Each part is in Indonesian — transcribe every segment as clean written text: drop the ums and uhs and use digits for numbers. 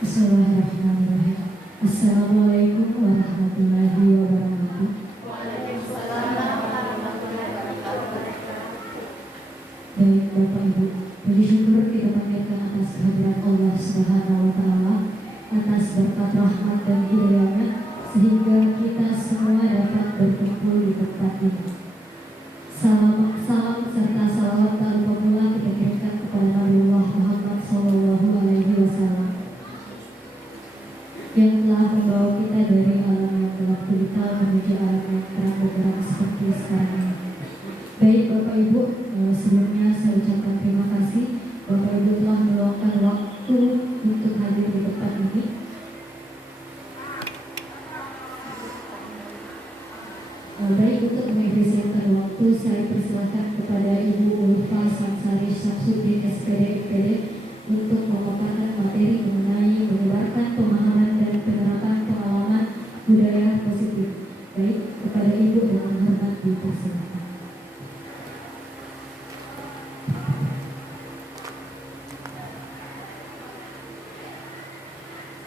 Bismillahirrahmanirrahim. Assalamualaikum warahmatullahi wabarakatuh. Baik Bapak Ibu, puji syukur kita panjatkan atas kehadiran Allah Subhanahu wa Ta'ala, atas berkat rahmat dan hidayahnya sehingga kita semua dapat berkumpul di tempat ini. Salam serta salawat tak lupa pula kita kirimkan kepada Nabiullah Muhammad Sallallahu Alaihi Wasallam yang telah membawa kita dari alam yang gelap gulita menuju alam yang terang benderang seperti sekarang ini. Baik Bapak Ibu, sebelumnya saya ucapkan terima kasih Bapak Ibu telah meluangkan waktu untuk hadir di tempat ini. Baik, untuk mengefisienkan waktu, saya persilakan kepada Ibu Ulfa Samsari Syamsuddin SPD IPD untuk memaparkan materi mengenai menyebarkan pemahaman dan penerapan pengalaman budaya positif. Baik, kepada Ibu dengan hormat dipersilakan.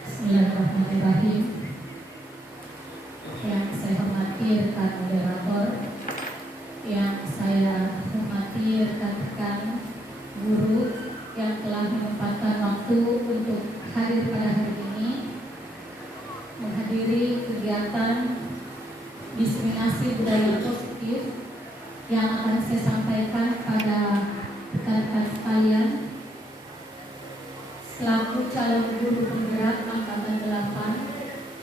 Bismillahirrahmanirrahim. Yang saya hormati rekan moderator, yang saya hormati rekan-rekan guru yang telah menyempatkan waktu untuk hadir pada hari ini menghadiri kegiatan diseminasi budaya positif yang akan saya sampaikan pada rekan-rekan sekalian selaku calon guru penggerak angkatan 8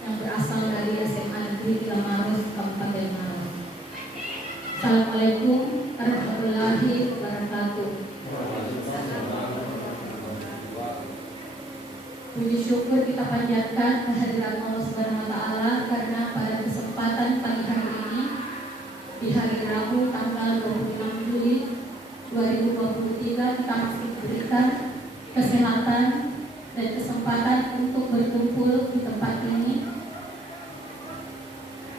yang berasal dari SMA Negeri 3 Maros, Kabupaten Maros. Assalamualaikum warahmatullahi wabarakatuh. Puji syukur kita panjatkan kehadiran Allah Subhanahu wa Ta'ala karena pada kesempatan pagi hari ini di hari Rabu tanggal 26 Juli 2023 kita masih diberikan kesehatan dan kesempatan untuk berkumpul di tempat ini.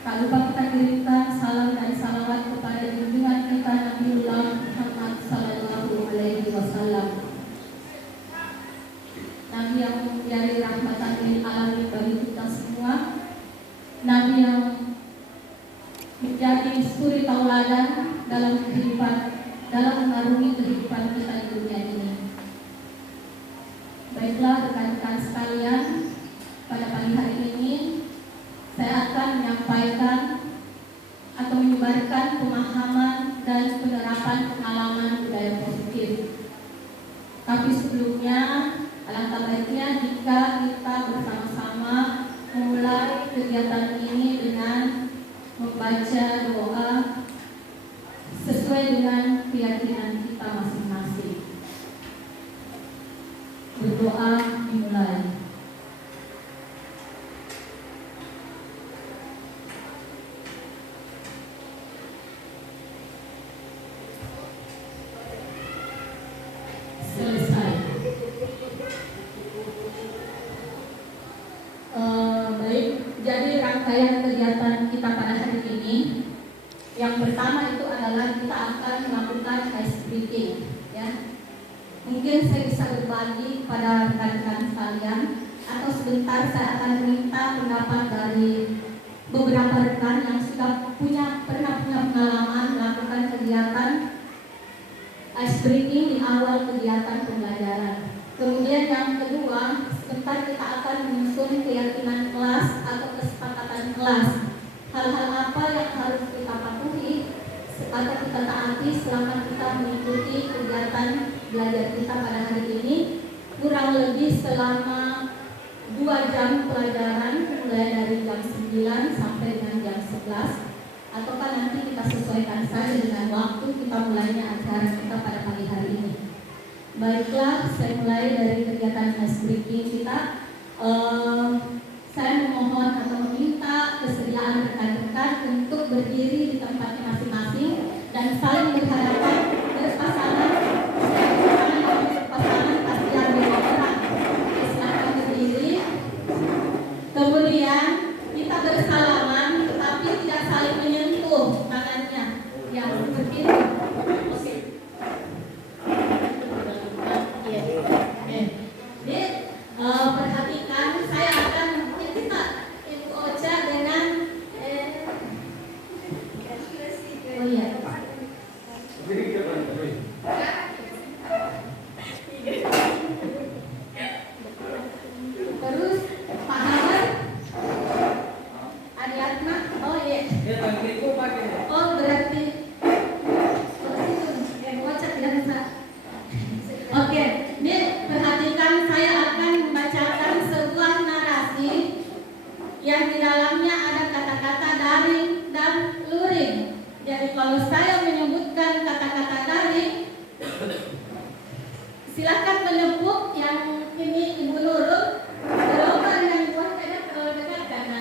Tak lupa kita kirimkan salam dan salawat kepada junjungan kita Nabiullah Muhammad Sallallahu Alaihi Wasallam, Nabi yang menjadi rahmatan lil alamin bagi kita semua, Nabi yang menjadi suri tauladan dalam kehidupan, dalam mengarungi kehidupan kita di dunia ini. Baiklah rekan-rekan sekalian, pada pagi hari ini saya akan menyampaikan atau menyebarkan pemahaman dan penerapan pengalaman budaya positif. Tapi sebelumnya, alangkah baiknya jika kita bersama-sama memulai kegiatan ini dengan membaca doa sesuai dengan keyakinan kita masing-masing. Berdoa dimulai. Selesai. Baik, jadi rangkaian kegiatan kita pada hari ini, yang pertama itu adalah kita akan melakukan ice breaking, ya. Mungkin saya bisa berbagi pada rekan-rekan sekalian, atau sebentar saya akan minta pendapat dari beberapa rekan yang sudah pernah punya pengalaman melakukan kegiatan ice breaking di awal kegiatan pembelajaran. Kemudian yang kedua, sebentar kita akan menyusun keyakinan kelas atau kesepakatan kelas. Hal-hal apa yang harus kita patuhi atau kita taati selama kita mengikuti kegiatan belajar kita pada hari ini, kurang lebih selama 2 jam pelajaran, mulai dari jam 9 sampai dengan jam 11, ataukah nanti kita sesuaikan saja dengan waktu kita mulainya acara kita pada pagi hari ini. Baiklah, saya mulai dari kegiatan ice breaking kita. Saya memohon atau meminta kesediaan rekan-rekan untuk berdiri di tempatnya masing-masing dan saling berhadapan berpasangan kasihan dua orang. Silakan berdiri. Kemudian kita bersalaman tetapi tidak saling menyentuh tangannya. Ya, seperti itu. Oke. Jadi perhatikan menepuk yang ini Ibu Nurul. Kalau yang buah saya terlalu dekat karena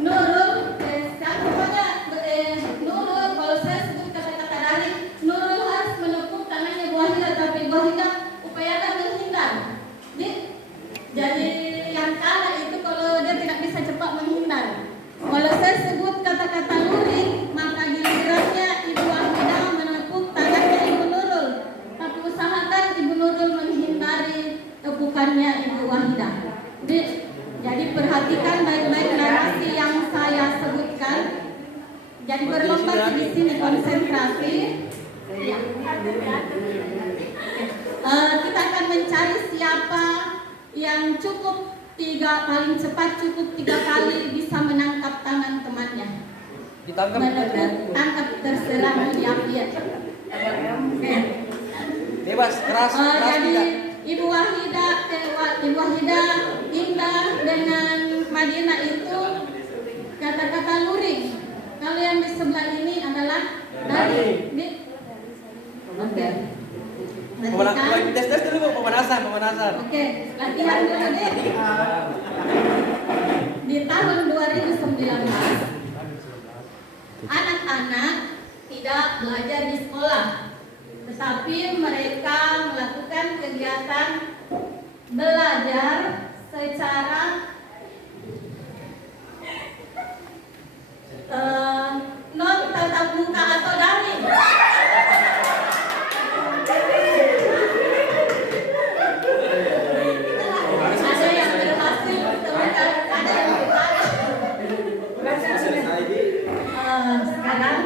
Nurul, pokoknya Nurul, kalau saya sebut kata-kata dari Nurul harus menepuk tangannya Bu Wahida, tapi Bu Wahida upayakan menghindar. Jadi yang kalah itu kalau dia tidak bisa cepat menghindar. Kalau saya sebut kata-kata luring, maka gilirannya Ibu Wahida menepuk tangannya Ibu Nurul. Tapi usahakan Ibu Nurul menghindari tepukannya Ibu Wahida. Jadi perhatikan baik-baik narasi yang saya sebutkan. Jadi berlomba di sini konsentrasi. Ya. Kita akan mencari siapa yang paling cepat cukup 3 kali bisa menangkap tangan temannya. Tangkap terserah dia. Bebas, keras Jadi tidak. Ibu Wahida, Indah dengan Madinah itu kata-kata luring. Kalau yang di sebelah ini adalah dari. Oke. Tes dulu pemanasan. Oke, latihan dulu deh. Di tahun 2019, anak-anak tidak belajar di sekolah, tetapi mereka melakukan kegiatan belajar secara non tatap muka atau daring. Ada yang berhasil, ada yang berhasil. Sekarang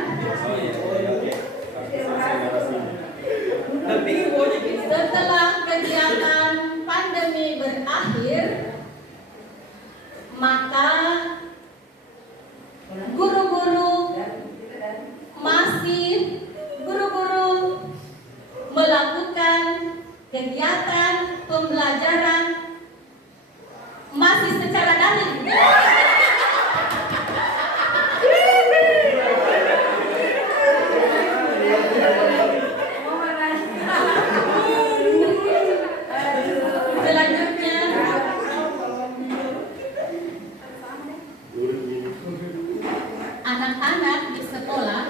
setelah kegiatan pandemi berakhir, maka guru-guru melakukan kegiatan pembelajaran masih secara daring. Selanjutnya, anak-anak di sekolah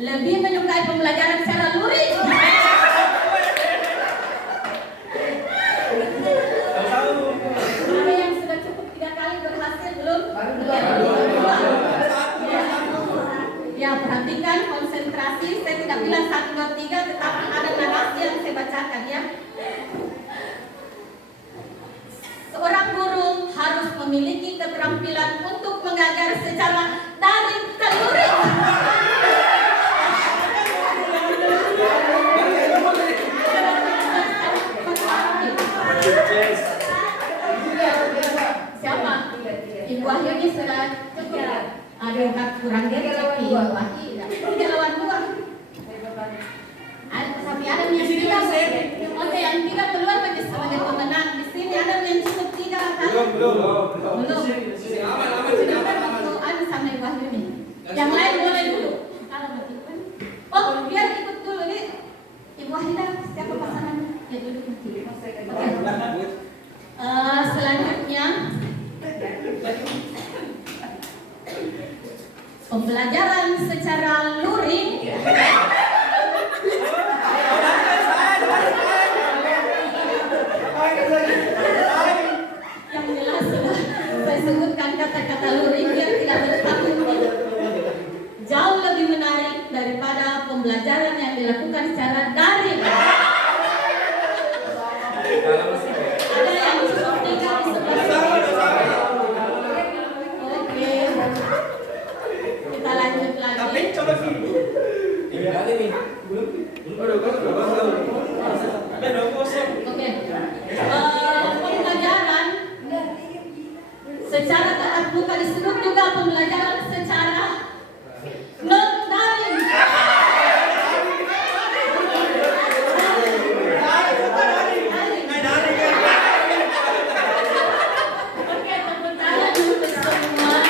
lebih menyukai pembelajaran secara luring. Ada yang sudah cukup 3 kali berhasil belum? Ya, perhatikan konsentrasi. Saya tidak bilang 1, 2, 3, tetapi ada narasi yang saya bacakan ya. Seorang guru harus memiliki keterampilan untuk mengajar secara daring dan luring. Siapa? Ibu Wahyu ini sudah cukup. Ada kurang dia Ibu Wahyu. 3 lawan 2. Tapi ada yang tidak. Oke, yang tidak keluar bagi sebagai pemenang. Di sini ada yang cukup 3 kan? Belum. Sudah sama Ibu Wahyu nih. Yang lain boleh dulu. Kalau begitu. Oh, biar ikut dulu nih. Ibu Wahida, siapa pasangannya? Ya duduk nanti. Oke. Selanjutnya pembelajaran secara luring. Yang jelas sudah saya sebutkan kata-kata luring biar tidak bertakut. Jauh lebih menarik daripada pembelajaran yang dilakukan secara daring. Ada yang cukup 3 di sebelah sini. Oke. Kita lanjut lagi. Oke. Pembelajaran secara tatap muka disebut juga pembelajaran secara non daring. Oke, tepuk tangan untuk semua.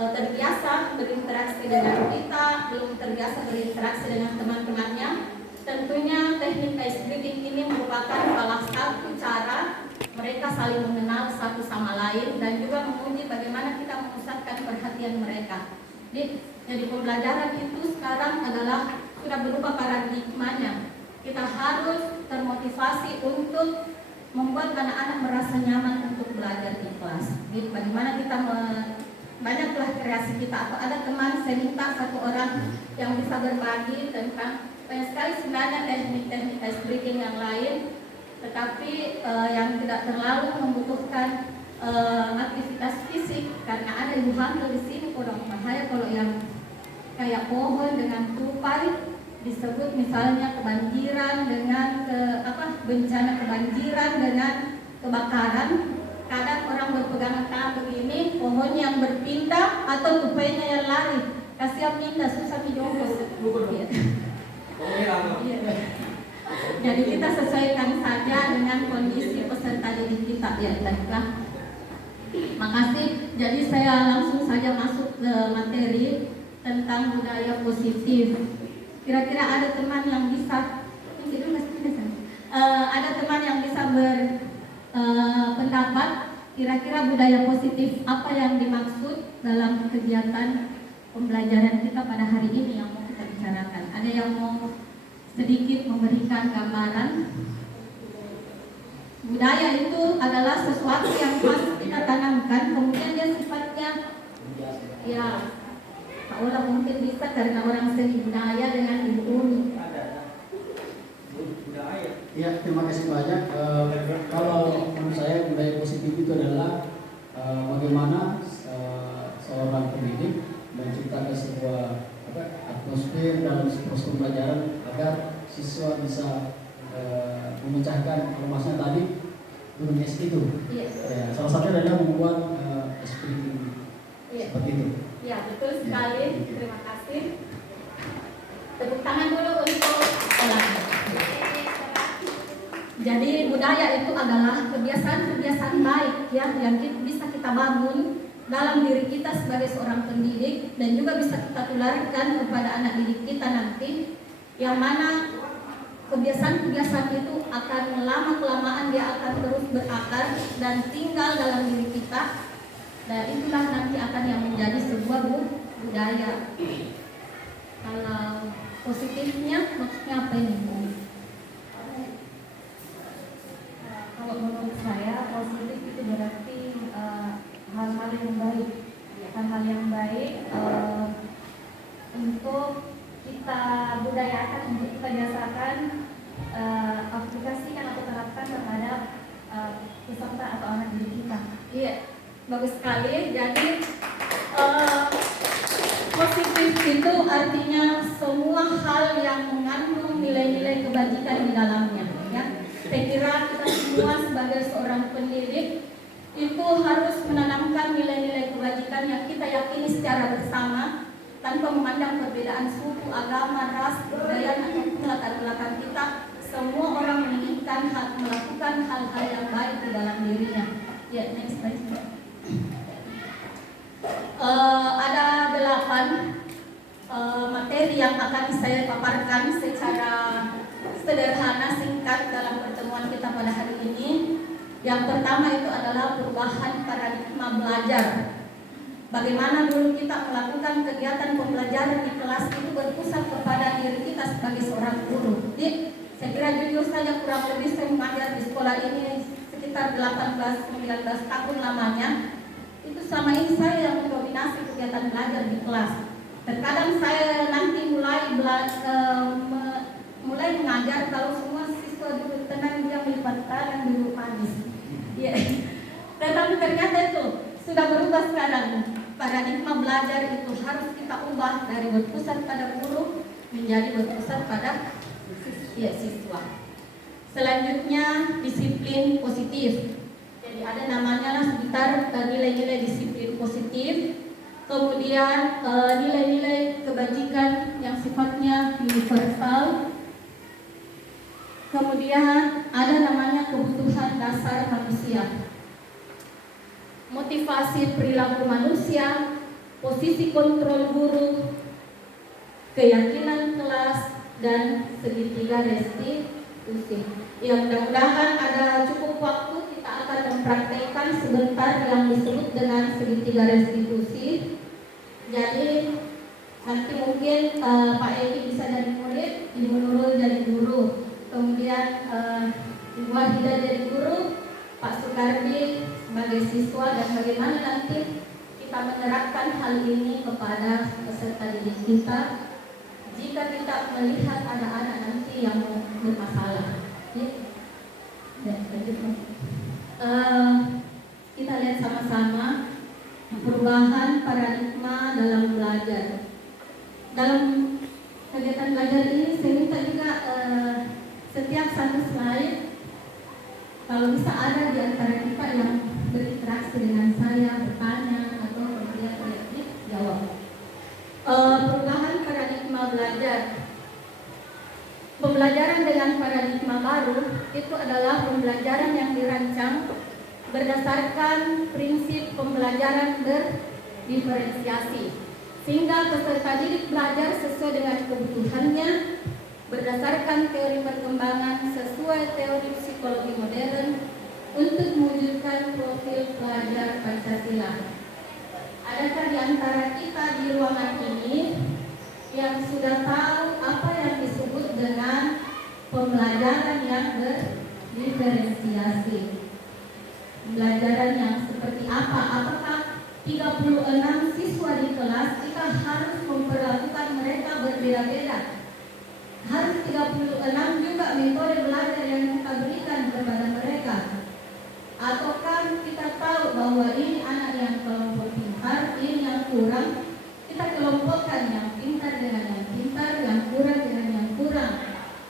terbiasa berinteraksi dengan kita, belum terbiasa berinteraksi dengan teman-temannya. Tentunya teknik ice breaking ini merupakan salah satu cara mereka saling mengenal satu sama lain dan juga menguji bagaimana kita memusatkan perhatian mereka. Jadi pembelajaran itu sekarang adalah sudah berubah paradigmanya. Kita harus termotivasi untuk membuat anak-anak merasa nyaman untuk belajar di kelas. Jadi bagaimana kita banyaklah kreasi kita. Atau ada teman saya minta satu orang yang bisa berbagi tentang banyak sekali sebenarnya teknik-teknik ice breaking yang lain, tetapi yang tidak terlalu membutuhkan aktivitas fisik, karena ada ibu hamil di sini kurang bahaya kalau yang kayak pohon dengan tupai disebut misalnya kebanjiran dengan bencana kebanjiran dengan kebakaran. Kadang orang berpegangan tangan begini, pohon yang berpindah atau tupainya yang lari, kasihan pindah susah dijongkos. Iya. Jadi kita sesuaikan saja dengan kondisi peserta didik kita ya. Baiklah. Makasih. Jadi saya langsung saja masuk ke materi tentang budaya positif. Kira-kira ada teman yang bisa ada teman yang bisa berpendapat kira-kira budaya positif apa yang dimaksud dalam kegiatan pembelajaran kita pada hari ini yang mau kita bicarakan. Ada yang mau sedikit memberikan gambaran? Budaya itu adalah sesuatu yang harus kita tanamkan, kemudian dia sifatnya ya Pak Ola mungkin bisa karena orang seni budaya dengan Ibu Uni. Ya, terima kasih banyak. Kalau menurut saya budaya positif itu adalah bagaimana seorang pendidik menciptakan sebuah atmosfer dalam proses pembelajaran agar siswa bisa memecahkan maksudnya tadi gunung es itu. Yes. Ya, salah satunya adalah membuat seperti seperti itu. Ya, betul sekali. Ya. Terima kasih. Tepuk tangan dulu untuk Ola. Jadi budaya itu adalah kebiasaan-kebiasaan baik ya yang bisa kita bangun dalam diri kita sebagai seorang pendidik dan juga bisa kita tularkan kepada anak didik kita nanti, yang mana kebiasaan-kebiasaan itu akan lama-kelamaan dia akan terus berakar dan tinggal dalam diri kita, dan itulah nanti akan yang menjadi sebuah budaya. Kalau positifnya maksudnya apa ini? Kalau menurut saya positif itu berarti hal-hal yang baik, untuk kita budayakan, untuk kita biasakan, aplikasikan atau terapkan terhadap peserta atau anak didik kita. Iya, bagus sekali. Jadi positif itu artinya semua hal yang mengandung nilai-nilai kebajikan di dalamnya. Ya, saya kira kita semua sebagai seorang pendidik itu harus menanamkan nilai-nilai kebajikan yang kita yakini secara bersama tanpa memandang perbedaan suku, agama, ras, kebudayaan atau latar belakang kita. Semua orang menginginkan melakukan hal-hal yang baik di dalam dirinya. Ya, next slide. Ada 8 materi yang akan saya paparkan secara sederhana singkat dalam pertemuan kita pada hari ini. Yang pertama itu adalah perubahan paradigma belajar. Bagaimana dulu kita melakukan kegiatan pembelajaran di kelas itu berpusat kepada diri kita sebagai seorang guru. Jadi, saya kira jujur saja kurang lebih saya mengajar di sekolah ini sekitar 18-19 tahun lamanya. Itu selama ini saya yang mendominasi kegiatan belajar di kelas. Terkadang saya nanti mulai mengajar kalau semua siswa duduk tenang, dia melipat tangan duduk manis. Ya. Tetapi ternyata itu sudah berubah sekarang. Paradigma belajar itu harus kita ubah dari berpusat pada guru menjadi berpusat pada siswa. Selanjutnya disiplin positif. Jadi ada namanya lah sekitar nilai-nilai disiplin positif. Kemudian nilai-nilai kebajikan yang sifatnya universal. Kemudian ada namanya kebutuhan dasar manusia, motivasi perilaku manusia, posisi kontrol guru, keyakinan kelas, dan segitiga restitusi. Ya, mudah-mudahan ada cukup waktu kita akan mempraktekkan sebentar yang disebut dengan segitiga restitusi. Jadi nanti mungkin Pak Eki bisa jadi murid, Ibu Nurul jadi guru, kemudian Ibu Wahidah jadi guru, Pak Sukardi sebagai siswa, dan bagaimana nanti kita menerapkan hal ini kepada peserta didik kita jika kita melihat ada anak nanti yang bermasalah. Kita lihat sama-sama perubahan paradigma dalam belajar. Dalam kegiatan belajar ini saya minta juga setiap satu slide kalau bisa ada di antara kita yang berinteraksi dengan saya, bertanya atau kemudian jawab. Perubahan paradigma belajar. Pembelajaran dengan paradigma baru itu adalah pembelajaran yang dirancang berdasarkan prinsip pembelajaran berdiferensiasi, sehingga peserta didik belajar sesuai dengan kebutuhannya berdasarkan teori perkembangan sesuai teori psikologi modern untuk mewujudkan profil pelajar Pancasila. Adakah di antara kita di ruangan ini yang sudah tahu apa yang disebut dengan pembelajaran yang berdiferensiasi? Pembelajaran yang seperti apa? Apakah 36 siswa di kelas kita harus memperlakukan mereka berbeda-beda? Harus 36 juga metode belajar yang kita berikan kepada mereka? Ataukah kita tahu bahwa ini anak yang kelompok pintar, ini yang kurang, kita kelompokkan yang pintar dengan yang pintar, yang kurang dengan yang kurang?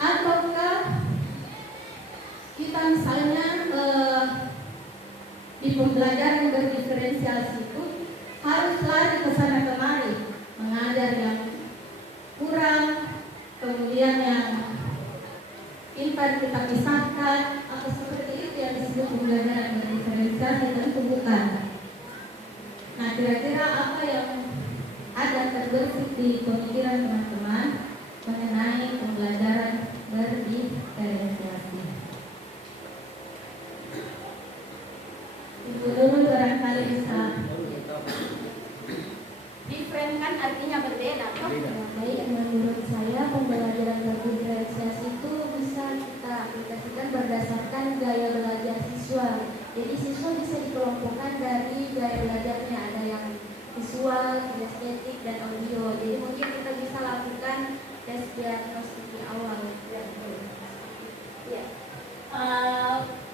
Ataukah kita misalnya di pembelajaran berdiferensiasi itu harus lari ke sana kemari, mengajar yang kurang, kemudian yang pintar kita pisahkan, atau seperti itu yang disebut pembelajaran berdiferensiasi? Tentu bukan. Nah, kira-kira apa yang ada terbersih di pemikiran teman-teman mengenai pembelajaran berdiferensiasi? Ibu Nurul barangkali bisa. Different kan artinya berbeda, toh? Baik, menurut saya pembelajaran berdiferensiasi itu bisa kita aplikasikan berdasarkan gaya belajar siswa. Jadi siswa bisa dikelompokkan dari gaya belajarnya, ada yang visual, kinestetik, dan audio. Jadi mungkin kita bisa lakukan tes diagnostik di awal. Ya.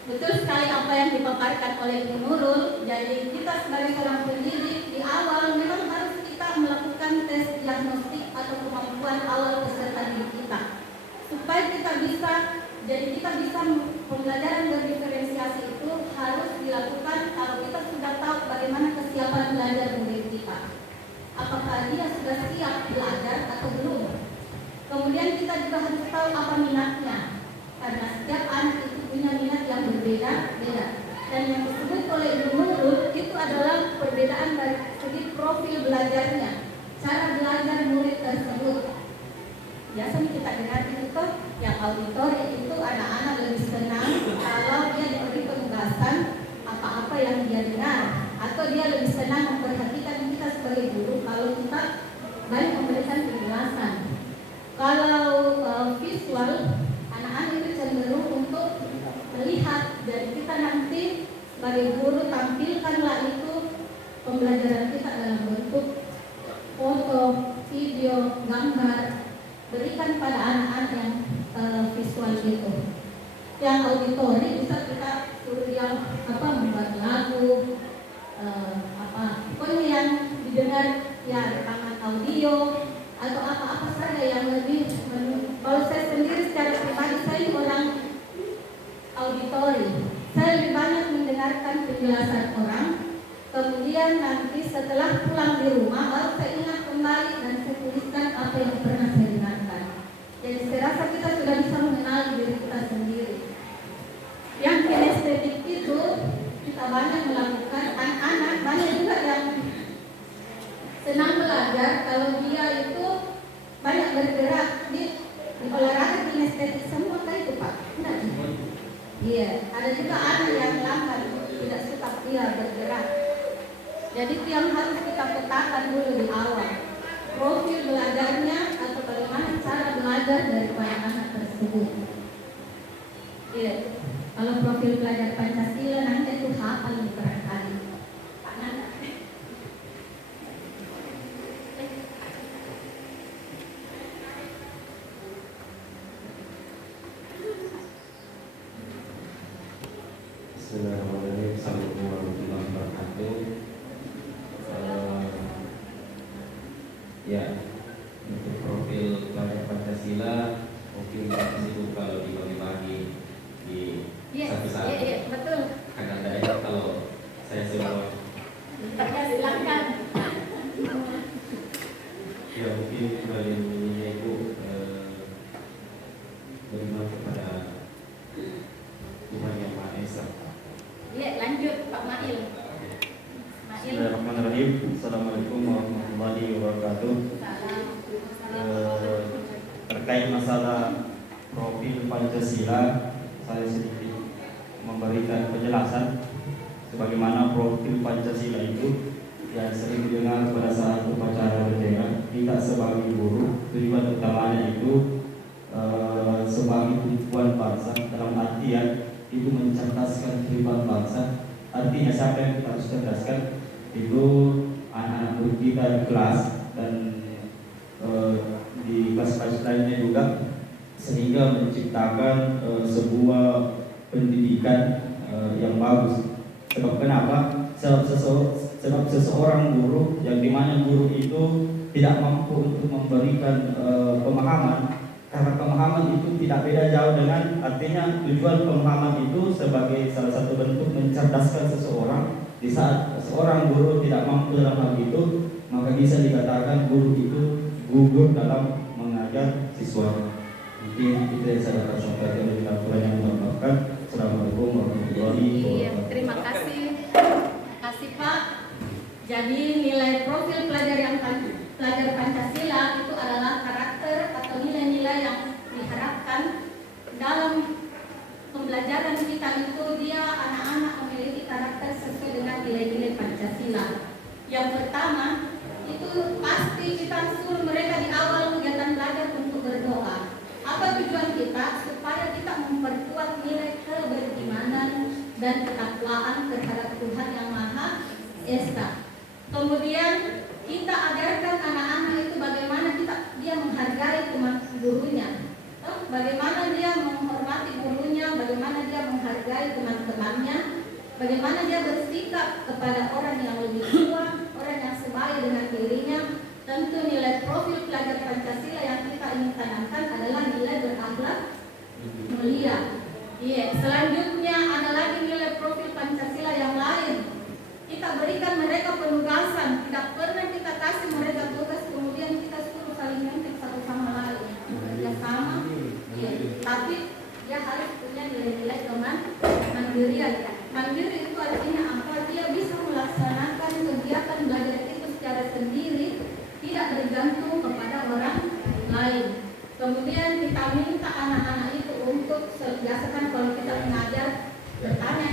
Betul sekali apa yang dipaparkan oleh Ibu Nurul. Jadi kita sebagai seorang pendidik di awal memang harus kita melakukan tes diagnostik atau kemampuan awal peserta didik kita, supaya kita bisa, jadi kita bisa pembelajaran berdiferensiasi itu harus dilakukan kalau kita sudah tahu bagaimana kesiapan belajar murid kita, apakah dia sudah siap belajar atau belum. Kemudian kita juga harus tahu apa minatnya, karena setiap anak itu punya minat yang berbeda-beda. Dan yang disebut oleh Ibu Nurul itu adalah perbedaan dari segi profil belajarnya, cara belajar murid tersebut. Biasanya kita dengar itu yang auditori itu anak-anak lebih senang kalau dia diberi penugasan apa-apa yang dia dengar, atau dia lebih senang memperhatikan kita sebagai guru kalau kita banyak memberikan penjelasan. Kalau visual, anak-anak itu cenderung untuk melihat, dari kita nanti sebagai guru tampilkanlah itu pembelajaran kita dalam bentuk foto, video, gambar, berikan pada anak-anak yang visual itu. Yang auditori bisa kita suruh yang membuat lagu, pokoknya yang didengar ya rekaman audio atau apa-apa saja yang lebih. Kalau saya sendiri secara pribadi, saya orang auditori, saya lebih banyak mendengarkan penjelasan orang, kemudian nanti setelah pulang di rumah baru saya ingat kembali dan saya tuliskan apa yang pernah saya dengarkan. Jadi saya rasa kita sudah bisa mengenal diri kita sendiri. Yang kinestetik itu kita banyak melakukan, anak-anak banyak juga yang senang belajar kalau dia itu banyak bergerak di olahraga kinestetik semua kan itu Pak. Benar? Iya, ada juga anak yang lambat tidak suka dia bergerak. Jadi itu yang harus kita petakan dulu di awal. Profil belajarnya atau bagaimana cara belajar daripada anak tersebut. Iya. Kalau profil belajar Pancasila nanti itu hafal barangkali. Pak Nana. Bismillahirrahmanirrahim. Assalamualaikum warahmatullahi wabarakatuh. Ya, untuk profil pelajar Pancasila mungkin itu kalau dibagi-bagi di satu-satu. Iya, betul. Karena ada ya kalau saya suruh Ya, silakan. ya mungkin kembali ininya itu beriman kepada Tuhan Yang Maha Esa. Iya, lanjut Pak Mail. Bismillahirrahmanirrahim. Assalamualaikum warahmatullahi wabarakatuh. Terkait masalah profil Pancasila, saya sedikit memberikan penjelasan sebagaimana profil Pancasila itu yang sering didengar pada saat upacara bendera. Kita sebagai guru, tujuan utamanya itu sebagai tujuan bangsa, dalam artian itu mencerdaskan kehidupan bangsa. Artinya siapa yang kita harus cerdaskan itu anak-anak murid kita di kelas dan di kelas-kelas lainnya juga, sehingga menciptakan sebuah pendidikan yang bagus. Sebab kenapa? Sebab seseorang guru yang dimana guru itu tidak mampu untuk memberikan pemahaman. Karena pemahaman itu tidak beda jauh dengan, artinya tujuan pemahaman itu sebagai salah satu bentuk mencerdaskan seseorang. Di saat seorang guru tidak mampu dalam hal itu, maka bisa dikatakan guru itu gugur dalam mengajar siswanya. Mungkin itu yang saya dapat sampaikan dari aturan yang mengatakan. Assalamualaikum warahmatullahi wabarakatuh. Terima kasih. Terima kasih Pak. Jadi nilai profil pelajar yang pelajar Pancasila itu adalah karakter atau nilai-nilai yang diharapkan dalam pembelajaran kita itu dia anak-anak memiliki karakter sesuai dengan nilai-nilai Pancasila. Yang pertama itu pasti kita suruh mereka di awal kegiatan belajar untuk berdoa. Apa tujuan kita? Supaya kita memperkuat nilai keberimanan dan ketakwaan terhadap Tuhan Yang Maha Esa. Kemudian kita ajarkan anak-anak itu bagaimana dia menghargai gurunya, bagaimana dia menghormati gurunya, bagaimana dia menghargai teman-temannya, bagaimana dia bersikap kepada orang yang lebih tua, orang yang sebaya dengan dirinya. Tentu nilai profil pelajar Pancasila yang kita ingin tanamkan adalah nilai berakhlak mulia. Iya. Selanjutnya ada lagi nilai profil Pancasila yang lain. Kita berikan mereka penugasan, tidak pernah kita kasih mereka tugas kemudian kita suruh saling nyontek satu sama lain. Bekerja sama, iya. Tapi dia harus punya nilai-nilai kemandirian. Mandiri itu artinya apa? Dia bisa melaksanakan kegiatan belajar itu secara sendiri, tidak bergantung kepada orang lain. Kemudian kita minta anak-anak itu untuk biasakan kalau kita mengajar bertanya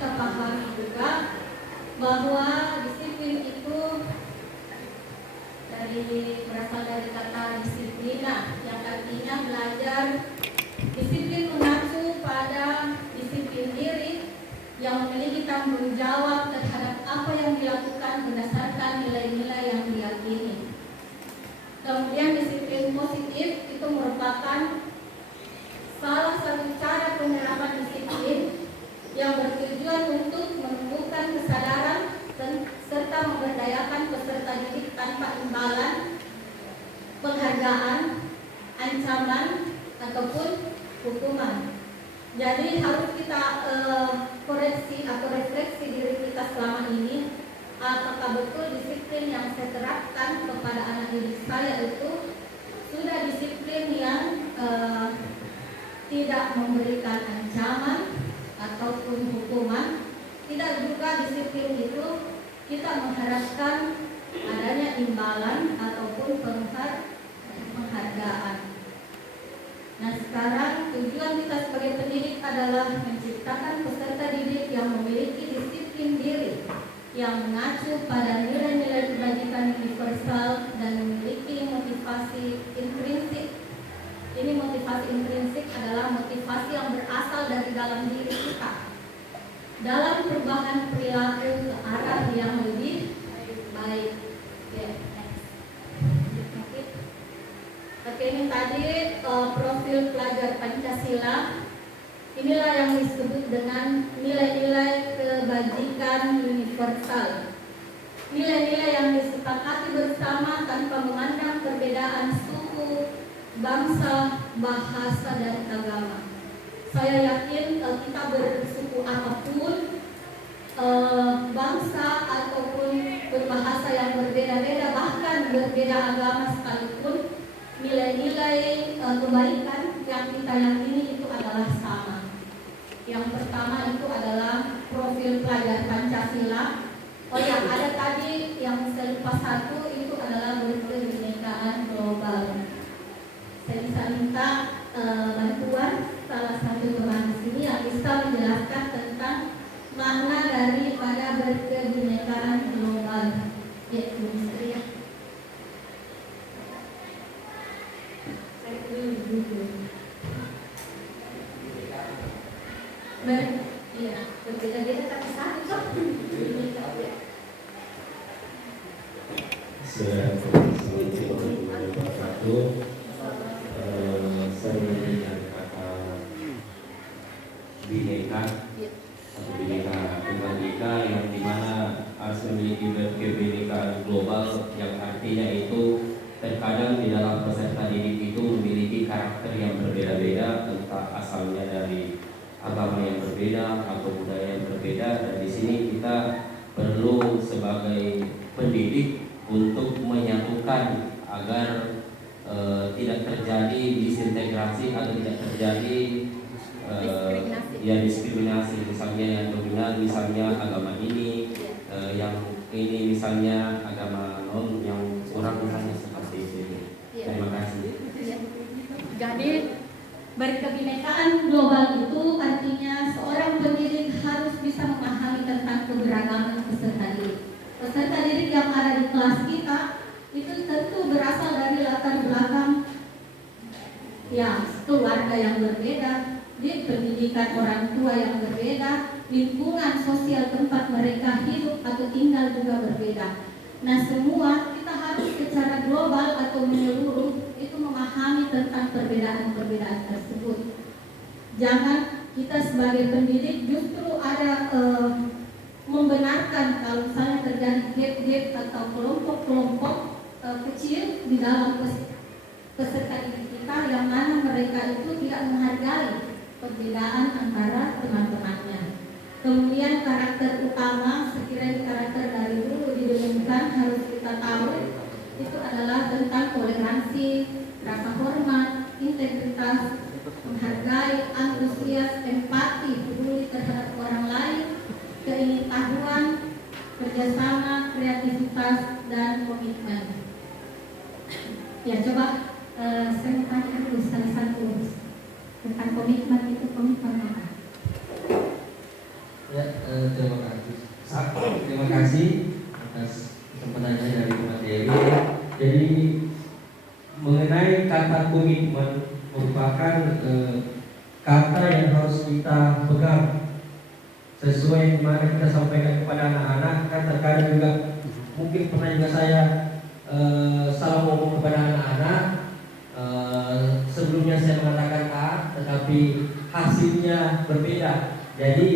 kita pahami juga bahwa disiplin itu berasal dari kata disiplina, yang artinya belajar. Disiplin mengacu pada disiplin diri yang memiliki tanggung jawab terhadap apa yang dilakukan berdasarkan nilai-nilai yang diyakini. Kemudian disiplin positif itu merupakan salah satu cara penerapan disiplin yang bertujuan untuk menumbuhkan kesadaran serta memberdayakan peserta didik tanpa imbalan, penghargaan, ancaman, ataupun hukuman. Jadi harus kita koreksi atau refleksi diri kita selama ini, apakah betul disiplin yang saya terapkan kepada anak didik saya itu sudah disiplin yang tidak memberikan ancaman ataupun hukuman. Tidak juga disiplin itu kita mengharapkan adanya imbalan ataupun penghargaan. Nah, sekarang tujuan kita sebagai pendidik adalah menciptakan peserta didik yang memiliki disiplin diri yang mengacu pada nilai-nilai kebajikan universal dan memiliki motivasi intrinsik. Ini motivasi intrinsik adalah motivasi yang berasal dari dalam diri kita dalam perubahan perilaku ke arah yang lebih baik. Oke, ini tadi profil pelajar Pancasila. Inilah yang disebut dengan nilai-nilai kebajikan universal. Nilai-nilai yang disepakati bersama tanpa memandang perbedaan suku, bangsa, bahasa, dan agama. Saya yakin kita bersuku apapun, bangsa ataupun berbahasa yang berbeda-beda, bahkan berbeda agama sekalipun, nilai-nilai kebaikan yang kita yakini itu adalah sama. Yang pertama itu adalah profil pelajar Pancasila. Oh ya, ada tadi yang saya lupa satu, itu adalah berkebinekaan global. Saya bisa minta bantuan salah satu teman di sini yang bisa menjelaskan tentang makna daripada berkebinekaan global. Ya, Bu Misteri ya. Saya dulu. Iya, berbeda-beda tapi satu. Assalamualaikum warahmatullahi wabarakatuh. Saya mendengar kata bineka atau bineka tunggal ika, yang dimana harus memiliki kebinekaan global, yang artinya itu terkadang di dalam peserta didik itu memiliki karakter yang berbeda-beda, entah asalnya dari agama yang berbeda atau budaya yang berbeda. Dan di sini kita perlu sebagai pendidik untuk menyatukan agar tidak terjadi disintegrasi atau tidak terjadi diskriminasi, misalnya yang dominan misalnya agama ini, yang ini misalnya agama non yang kurang, misalnya seperti itu. Terima kasih. Jadi berkebinekaan global itu artinya seorang pendidik harus bisa memahami tentang keberagaman peserta didik. Peserta didik yang ada di kelas kita itu tentu berasal dari latar belakang ya keluarga yang berbeda, di pendidikan orang tua yang berbeda, lingkungan sosial tempat mereka hidup atau tinggal juga berbeda. Nah, semua kita harus secara global atau menyeluruh itu memahami tentang perbedaan-perbedaan tersebut. Jangan kita sebagai pendidik justru ada membenarkan kalau misalnya terjadi gap-gap atau kelompok-kelompok kecil di dalam peserta didik kita yang mana mereka itu tidak menghargai perbedaan antara teman-temannya. Kemudian karakter utama, sekiranya karakter dari dulu didengungkan harus kita tahu itu adalah tentang toleransi, rasa hormat, integritas, menghargai, antusias, empati, peduli terhadap orang lain, keingin-tahuan, kerjasama, kreativitas, dan komitmen. Ya, coba saya tanya dulu satu tentang komitmen itu komitmen apa? Ya, sesuai mana kita sampaikan kepada anak-anak. Kan terkadang juga mungkin pernah juga saya salah ngomong kepada anak-anak. Sebelumnya saya mengatakan A, tetapi hasilnya berbeda. Jadi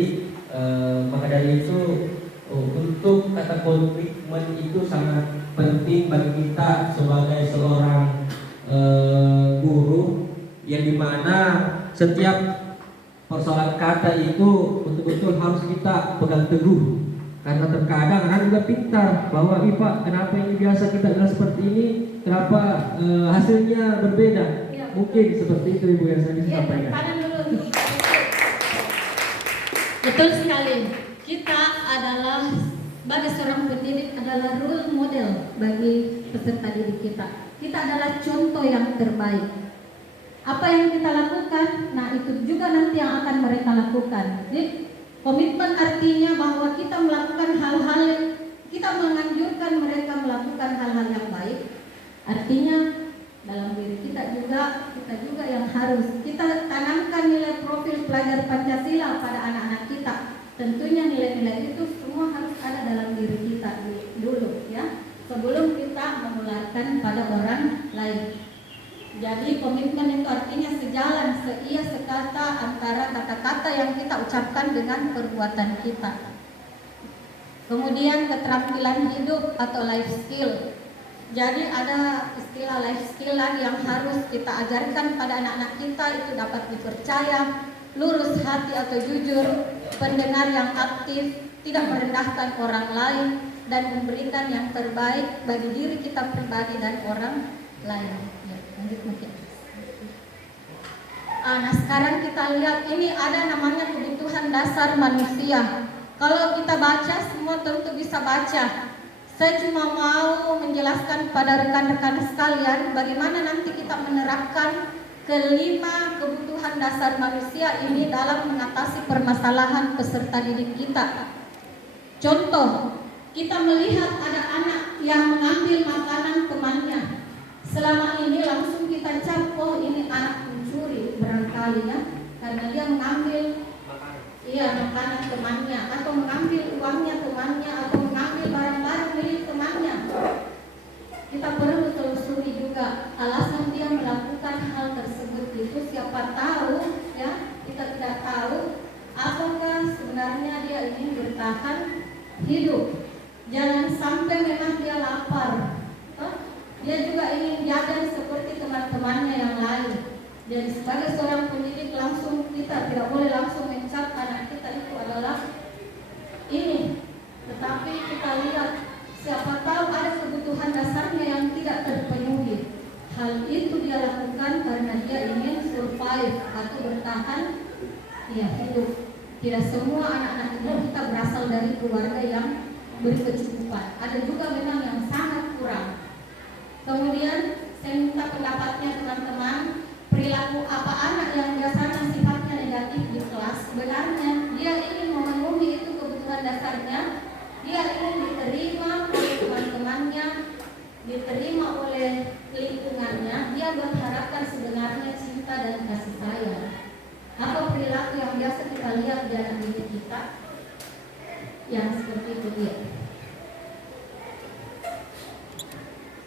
maka dari itu untuk kata komitmen itu sangat penting bagi kita sebagai seorang guru, yang dimana setiap persoalan kata itu betul-betul harus kita pegang teguh. Karena terkadang anak juga pintar bahwa Pak, kenapa ini biasa kita bilang seperti ini, kenapa hasilnya berbeda? Ya, mungkin seperti itu Ibu yang saya bisa sampaikan. Kanan dulu. Betul sekali. Kita adalah sebagai seorang pendidik adalah role model bagi peserta didik kita. Kita adalah contoh yang terbaik. Apa yang kita lakukan, nah itu juga nanti yang akan mereka lakukan. Jadi komitmen artinya bahwa kita melakukan hal-hal, kita menganjurkan mereka melakukan hal-hal yang baik. Artinya dalam diri kita juga yang harus kita tanamkan nilai profil pelajar Pancasila pada anak-anak kita. Tentunya nilai-nilai itu semua harus ada dalam diri kita dulu ya, sebelum kita menularkan pada orang lain. Jadi komitmen itu artinya sejalan, seia, sekata antara kata-kata yang kita ucapkan dengan perbuatan kita. Kemudian keterampilan hidup atau life skill. Jadi ada istilah life skill yang harus kita ajarkan pada anak-anak kita, itu dapat dipercaya, lurus hati atau jujur, pendengar yang aktif, tidak merendahkan orang lain, dan memberikan yang terbaik bagi diri kita pribadi dan orang lain. Lanjut mungkin. Nah sekarang kita lihat ini ada namanya kebutuhan dasar manusia. Kalau kita baca semua tentu bisa baca. Saya cuma mau menjelaskan pada rekan-rekan sekalian bagaimana nanti kita menerapkan kelima kebutuhan dasar manusia ini dalam mengatasi permasalahan peserta didik kita. Contoh, kita melihat ada anak yang mengambil makanan temannya. Selama ini langsung kita cap, oh ini anak pencuri barangkali ya, karena dia mengambil makanan temannya, atau mengambil uangnya temannya, atau mengambil barang-barang milik temannya. Kita perlu telusuri juga alasan dia melakukan hal tersebut itu, siapa tahu ya, kita tidak tahu apakah sebenarnya dia ingin bertahan hidup. Jangan sampai memang dia lapar, dia juga ingin jajan seperti teman-temannya yang lain. Jadi sebagai seorang pendidik langsung kita tidak boleh langsung mencap anak kita itu adalah ini, tetapi kita lihat siapa tahu ada kebutuhan dasarnya yang tidak terpenuhi. Hal itu dia lakukan karena dia ingin survive atau bertahan hidup. Tidak semua anak-anak kita berasal dari keluarga yang berkecukupan. Ada juga memang yang sangat kurang. Kemudian saya minta pendapatnya teman-teman, perilaku apa anak yang biasanya sifatnya negatif di kelas. Sebenarnya dia ingin memenuhi itu kebutuhan dasarnya, dia ingin diterima oleh teman-temannya, diterima oleh lingkungannya, dia berharapkan sebenarnya cinta dan kasih sayang. Apa perilaku yang biasa kita lihat di anak didik kita yang seperti itu dia?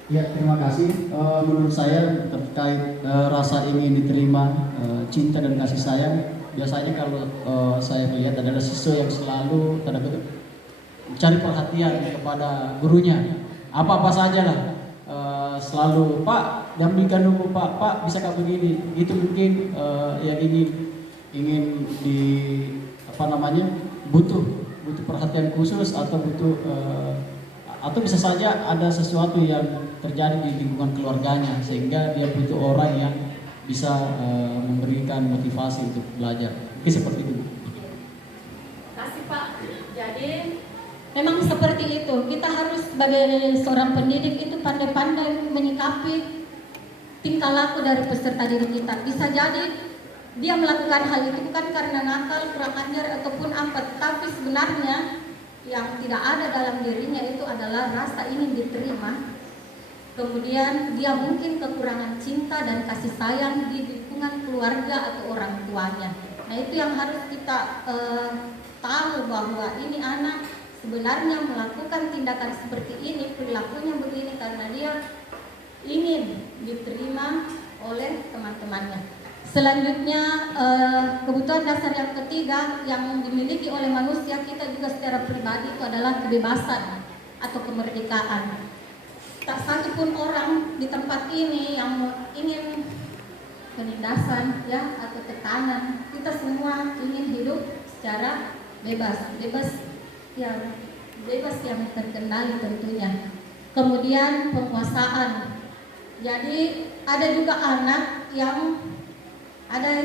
Ya, terima kasih. Menurut saya terkait rasa ingin diterima, cinta dan kasih sayang, biasanya kalau saya lihat adalah siswa yang selalu mencari perhatian kepada gurunya. Apa-apa saja lah, selalu Pak, dampingkan dulu Pak bisa kayak begini. Itu mungkin yang ingin di butuh perhatian khusus atau butuh atau bisa saja ada sesuatu yang terjadi di lingkungan keluarganya sehingga dia butuh orang yang bisa memberikan motivasi untuk belajar. Mungkin seperti itu. Kasih Pak. Jadi memang seperti itu. Kita harus sebagai seorang pendidik itu pandai-pandai menyikapi tingkah laku dari peserta didik kita. Bisa jadi dia melakukan hal itu bukan karena nakal, kurang ajar ataupun apa, tapi sebenarnya yang tidak ada dalam dirinya itu adalah rasa ingin diterima. Kemudian dia mungkin kekurangan cinta dan kasih sayang di lingkungan keluarga atau orang tuanya. Nah itu yang harus kita tahu bahwa ini anak sebenarnya melakukan tindakan seperti ini, perilakunya begini karena dia ingin diterima oleh teman-temannya. Selanjutnya kebutuhan dasar yang ketiga yang dimiliki oleh manusia kita juga secara pribadi itu adalah kebebasan atau kemerdekaan. Tak satu pun orang di tempat ini yang ingin penindasan ya atau tekanan. Kita semua ingin hidup secara bebas yang terkendali tentunya. Kemudian penguasaan. Jadi ada juga anak yang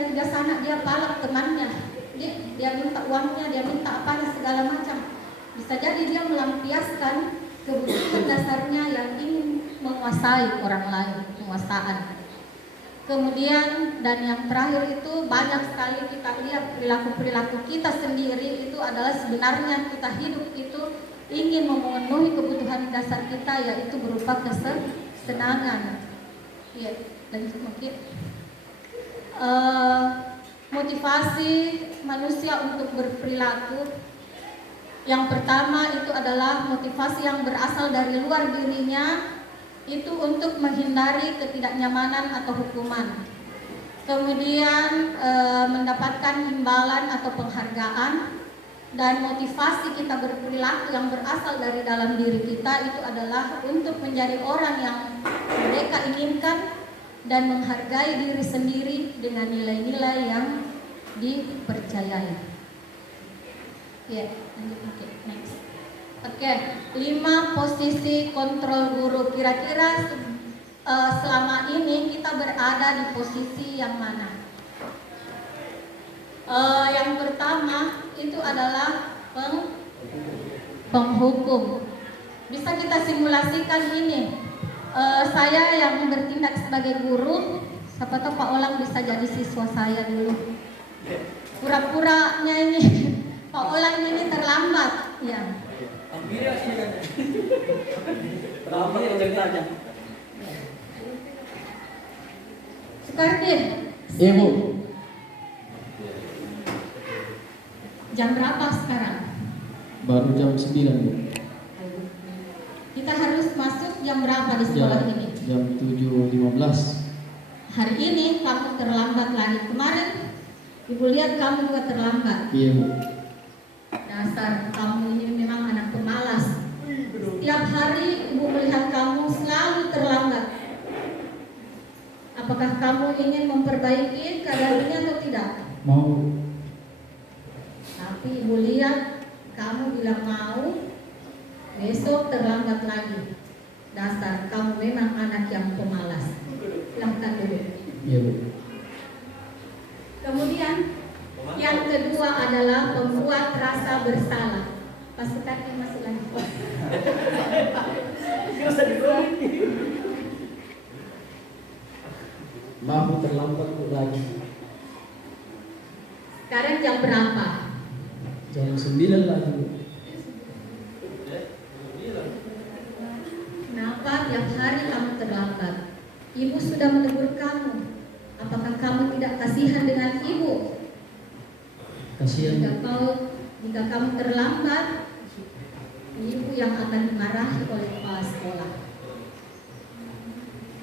tidak sanak dia palak temannya. Dia minta uangnya, dia minta apa segala macam. Bisa jadi dia melampiaskan kebutuhan dasarnya yang ingin menguasai orang lain, penguasaan. Kemudian dan yang terakhir itu banyak sekali kita lihat perilaku-perilaku kita sendiri itu adalah sebenarnya kita hidup itu ingin memenuhi kebutuhan dasar kita, yaitu berupa kesenangan. Ya, lanjut mungkin motivasi manusia untuk berperilaku. Yang pertama itu adalah motivasi yang berasal dari luar dirinya, itu untuk menghindari ketidaknyamanan atau hukuman. Kemudian mendapatkan imbalan atau penghargaan. Dan motivasi kita berperilaku yang berasal dari dalam diri kita itu adalah untuk menjadi orang yang mereka inginkan dan menghargai diri sendiri dengan nilai-nilai yang dipercayai. Ya, lanjut next. Oke, 5 posisi kontrol guru. Kira-kira selama ini kita berada di posisi yang mana? Yang pertama itu adalah penghukum. Bisa kita simulasikan ini. Saya yang bertindak sebagai guru, siapa tahu Pak Olang bisa jadi siswa saya dulu. Pura-puranya ini Pak Olang ini terlambat, ya. Terlambat ceritanya. Sukardin. Iya Bu. Jam berapa sekarang? Baru jam 9 Bu. Kita harus masuk jam berapa di sekolah ini? Jam 7.15. Hari ini kamu terlambat lagi. Kemarin Ibu lihat kamu juga terlambat. Iya Bu. Dasar kamu ini memang anak pemalas. Setiap hari Ibu melihat kamu selalu terlambat. Apakah kamu ingin memperbaiki keadaan ini atau tidak? Mau. Tapi Ibu lihat kamu bilang mau, besok terlambat lagi. Dasar kamu memang anak yang pemalas. Silahkan dulu. Iya Bu. Kemudian yang kedua adalah membuat rasa bersalah. Pasukannya masuk lagi. Maaf Bu, terlambat Bu lagi. Sekarang jam berapa? Jam 9 lagi Bu. Kenapa tiap hari kamu terlambat? Ibu sudah menegur kamu. Apakah kamu tidak kasihan dengan ibu? Kasihan. Jika kamu terlambat, ibu yang akan dimarahi oleh kepala sekolah.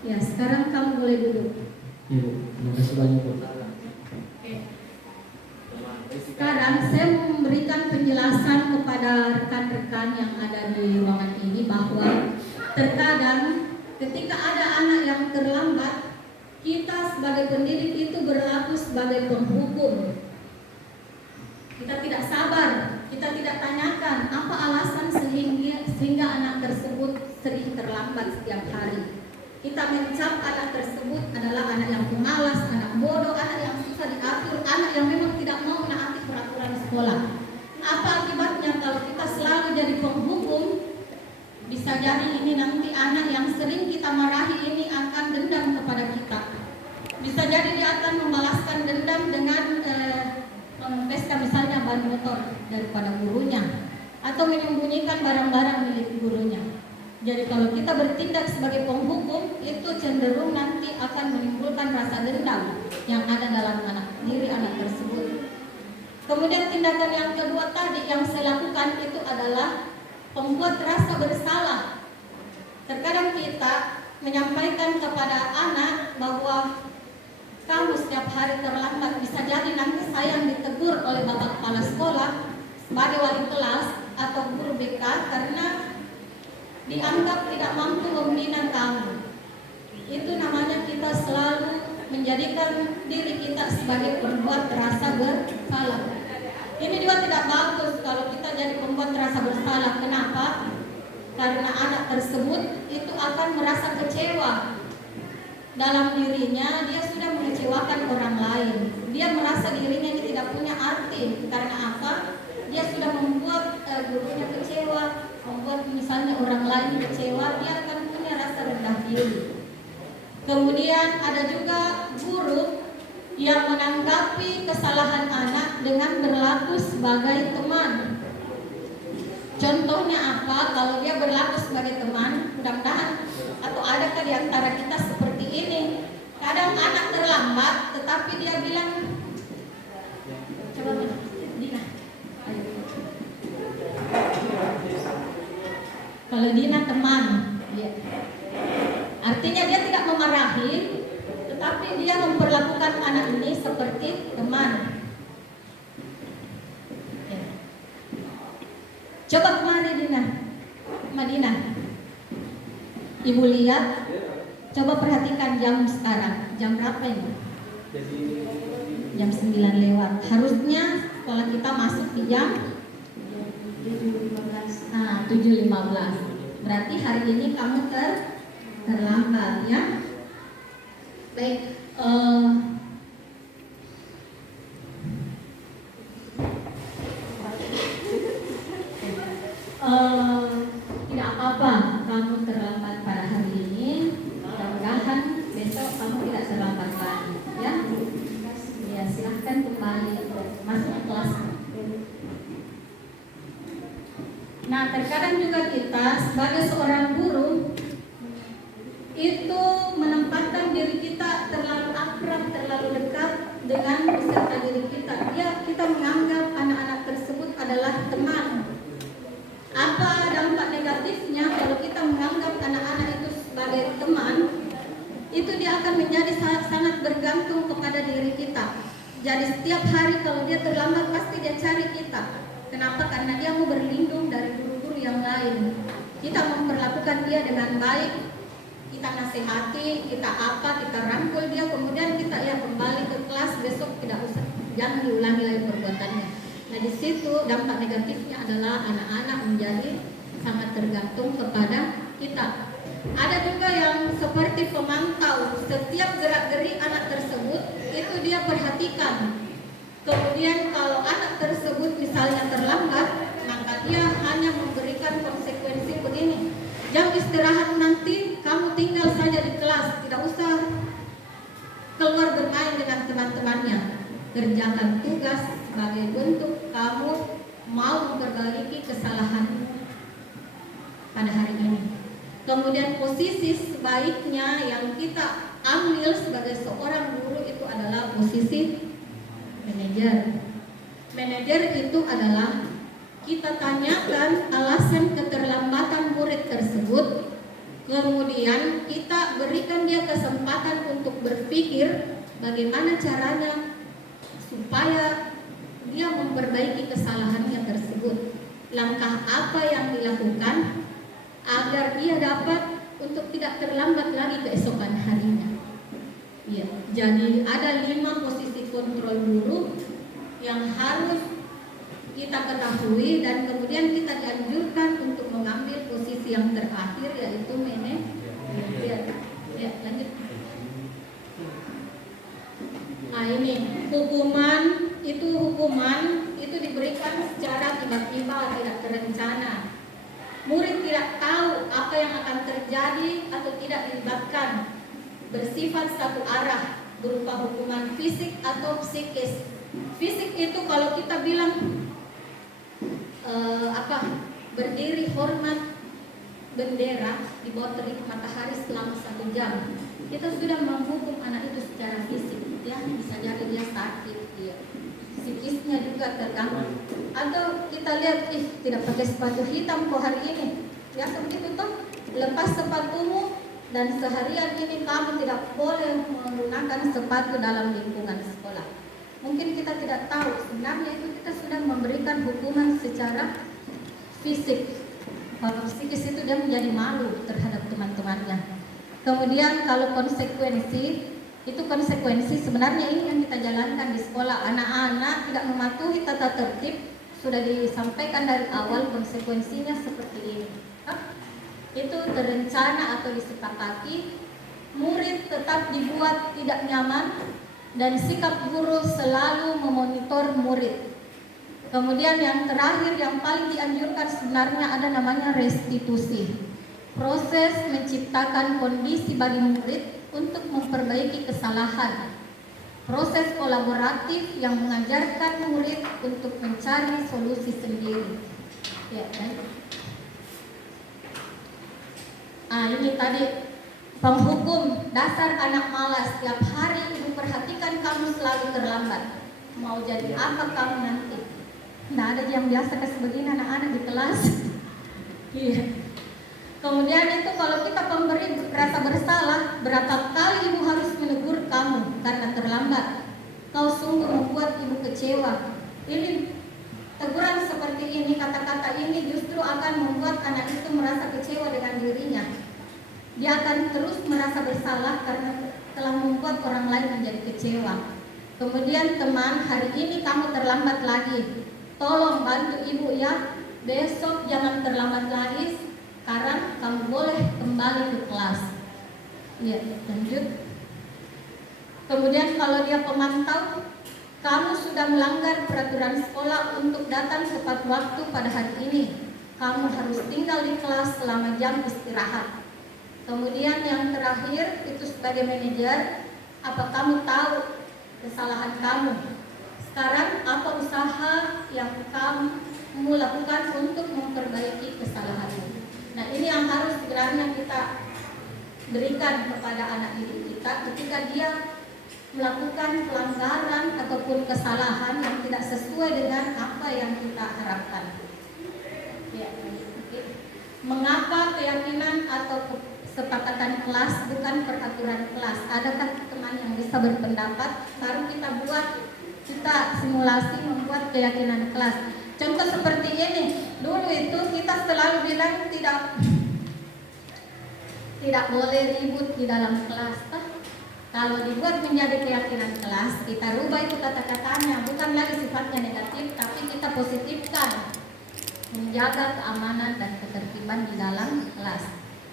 Ya, sekarang kamu boleh duduk. Iya Bu, terima kasih banyak Bu. Sekarang saya mau memberikan penjelasan kepada rekan-rekan yang ada di ruangan ini bahwa terkadang ketika ada anak yang terlambat, kita sebagai pendidik itu berlaku sebagai penghukum. Kita tidak sabar, kita tidak tanyakan apa alasan sehingga anak tersebut sering terlambat setiap hari. Kita mencap anak tersebut adalah anak yang pemalas, anak bodoh, anak yang susah diatur, anak yang memang tidak mau menaati peraturan sekolah. Apa akibatnya kalau kita selalu jadi penghukum? Bisa jadi ini nanti anak yang sering kita marahi ini akan dendam kepada kita. Bisa jadi dia akan membalaskan dendam dengan mempeskan misalnya ban motor daripada gurunya, atau menyembunyikan barang-barang milik gurunya. Jadi kalau kita bertindak sebagai penghukum, itu cenderung nanti akan menimbulkan rasa dendam yang ada dalam diri anak tersebut. Kemudian tindakan yang kedua tadi yang saya lakukan itu adalah membuat rasa bersalah. Terkadang kita menyampaikan kepada anak bahwa kamu setiap hari terlambat, bisa jadi nanti saya yang ditegur oleh bapak kepala sekolah sebagai wali kelas atau guru BK karena dianggap tidak mampu membina kamu. Itu namanya kita selalu menjadikan diri kita sebagai pembuat rasa bersalah. Ini juga tidak bagus kalau kita jadi pembuat rasa bersalah. Kenapa? Karena anak tersebut itu akan merasa kecewa dalam dirinya, dia sudah mengecewakan orang lain. Dia merasa dirinya ini tidak punya arti. Karena apa? Dia sudah membuat gurunya kecewa, membuat misalnya orang lain kecewa, dia akan punya rasa rendah diri. Kemudian ada juga guru yang menanggapi kesalahan anak dengan berlaku sebagai teman. Contohnya apa? Kalau dia berlaku sebagai teman, mudah-mudahan atau adakah di antara kita seperti ini? Kadang anak terlambat, tetapi dia bilang, coba Dina, kalau Dina teman, ya. Artinya dia tidak memarahi, tetapi dia memperlakukan anak ini seperti teman. Ya. Coba kemari Dina, Madinah. Ibu lihat, coba perhatikan jam sekarang. Jam berapa ini? Jam 9 lewat. Harusnya sekolah kita masuk di jam 7.15. Nah, 7.15. Berarti hari ini kamu terlambat ya. Baik, tidak apa-apa kamu terlambat pada hari ini. Mudah-mudahan besok kamu tidak terlambat lagi ya. Ya, silahkan kembali masuk kelas. Nah, terkadang juga kita sebagai seorang guru itu menempatkan diri kita terlalu akrab, terlalu dekat dengan peserta diri kita. Ya, kita menganggap anak-anak tersebut adalah teman. Apa dampak negatifnya kalau kita menganggap anak-anak itu sebagai teman? Itu dia akan menjadi sangat bergantung kepada diri kita. Jadi setiap hari kalau dia terlambat pasti dia cari kita. Kenapa? Karena dia mau berlindung dari guru-guru yang lain. Kita memperlakukan dia dengan baik, kita nasihati, kita rangkul dia, kemudian kita ya kembali ke kelas, besok tidak usah, jangan diulangi lagi perbuatannya. Nah, di situ dampak negatifnya adalah anak-anak menjadi sangat tergantung kepada kita. Ada juga yang seperti pemantau, setiap gerak-gerik anak tersebut itu dia perhatikan. Kemudian kalau anak tersebut misalnya terlambat, maka dia hanya memberikan konsekuensi begini. Jam istirahat nanti kamu tinggal saja di kelas, tidak usah keluar bermain dengan teman-temannya. Kerjakan tugas sebagai bentuk kamu mau memperbaiki kesalahan pada hari ini. Kemudian posisi sebaiknya yang kita ambil sebagai seorang guru itu adalah posisi manajer. Manajer itu adalah kita tanyakan alasan keterlambatan murid tersebut, kemudian kita berikan dia kesempatan untuk berpikir bagaimana caranya supaya dia memperbaiki kesalahannya tersebut. Langkah apa yang dilakukan agar dia dapat untuk tidak terlambat lagi keesokan harinya. Ya, jadi ada 5 posisi kontrol guru yang harus kita ketahui dan kemudian kita dianjurkan untuk mengambil posisi yang terakhir yaitu manajer. Ya, lanjut. Nah, ini hukuman itu diberikan secara tiba-tiba, tidak terencana. Murid tidak tahu apa yang akan terjadi atau tidak dilibatkan, bersifat satu arah berupa hukuman fisik atau psikis. Fisik itu kalau kita bilang berdiri hormat bendera di bawah terik matahari selama 1 jam, kita sudah menghukum anak itu secara fisik, ya bisa jadi dia sakit, dia psikisnya juga terganggu. Atau kita kita lihat, tidak pakai sepatu hitam kok hari ini. Biasa begitu toh, lepas sepatumu dan seharian ini kamu tidak boleh menggunakan sepatu dalam lingkungan sekolah. Mungkin kita tidak tahu, sebenarnya itu kita sudah memberikan hukuman secara fisik. Kalau psikis itu dia menjadi malu terhadap teman-temannya. Kemudian kalau konsekuensi, itu konsekuensi sebenarnya ini yang kita jalankan di sekolah. Anak-anak tidak mematuhi tata tertib, sudah disampaikan dari awal konsekuensinya seperti ini. Itu terencana atau disepakati, murid tetap dibuat tidak nyaman, dan sikap guru selalu memonitor murid. Kemudian yang terakhir yang paling dianjurkan sebenarnya ada namanya restitusi. Proses menciptakan kondisi bagi murid untuk memperbaiki kesalahan. Proses kolaboratif yang mengajarkan murid untuk mencari solusi sendiri. Ya, kan? Ini tadi penghukum dasar anak malas. Tiap hari ibu perhatikan kamu selalu terlambat. Mau jadi apa kamu nanti? Nah, ada yang biasa kasih begini anak-anak di kelas. Iya. Kemudian itu kalau kita pemberi rasa bersalah, berapa kali ibu harus menegur kamu karena terlambat? Kau sungguh membuat ibu kecewa. Ini teguran seperti ini, kata-kata ini justru akan membuat anak itu merasa kecewa dengan dirinya. Dia akan terus merasa bersalah karena telah membuat orang lain menjadi kecewa. Kemudian teman, hari ini kamu terlambat lagi. Tolong bantu ibu ya, besok jangan terlambat lagi. Sekarang kamu boleh kembali ke kelas. Ya, lanjut. Kemudian kalau dia pemantau, kamu sudah melanggar peraturan sekolah untuk datang tepat waktu pada hari ini. Kamu harus tinggal di kelas selama jam istirahat. Kemudian yang terakhir itu sebagai manajer, apa kamu tahu kesalahan kamu? Sekarang apa usaha yang kamu lakukan untuk memperbaiki kesalahanmu? Nah, ini yang harus sebenarnya kita berikan kepada anak didik kita ketika dia melakukan pelanggaran ataupun kesalahan yang tidak sesuai dengan apa yang kita harapkan. Ya, mengapa keyakinan atau kesepakatan kelas bukan peraturan kelas? Adakah teman yang bisa berpendapat? Baru kita buat, kita simulasi membuat keyakinan kelas. Contoh seperti ini, dulu itu kita selalu bilang tidak boleh ribut di dalam kelas. Kalau dibuat menjadi keyakinan kelas, kita rubah itu kata-katanya, bukan lagi sifatnya negatif, tapi kita positifkan, menjaga keamanan dan ketertiban di dalam kelas.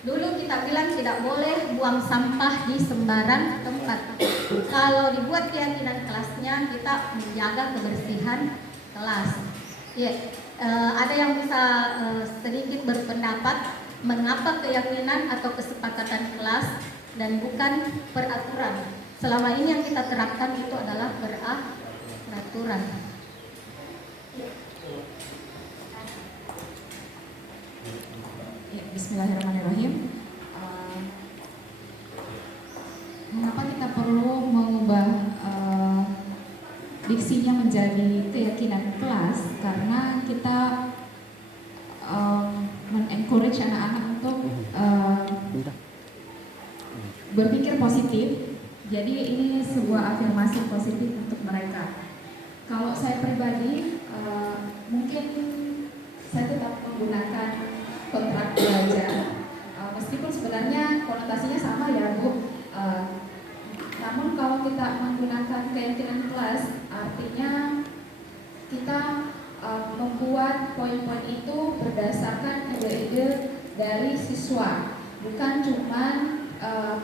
Dulu kita bilang tidak boleh buang sampah di sembarang tempat. Kalau dibuat keyakinan kelasnya, kita menjaga kebersihan kelas. Ya, ada yang bisa sedikit berpendapat mengapa keyakinan atau kesepakatan kelas dan bukan peraturan. Selama ini yang kita terapkan itu adalah peraturan. Ya, bismillahirrahmanirrahim. Mengapa kita perlu mengubah diksinya menjadi keyakinan kelas? Karena kita men-encourage anak-anak untuk berpikir positif. Jadi ini sebuah afirmasi positif untuk mereka. Kalau saya pribadi, mungkin saya tetap menggunakan kontrak belajar, meskipun sebenarnya konotasinya sama ya Bu. Namun kalau kita menggunakan keyakinan kelas, artinya kita membuat poin-poin itu berdasarkan ide-ide dari siswa, bukan cuma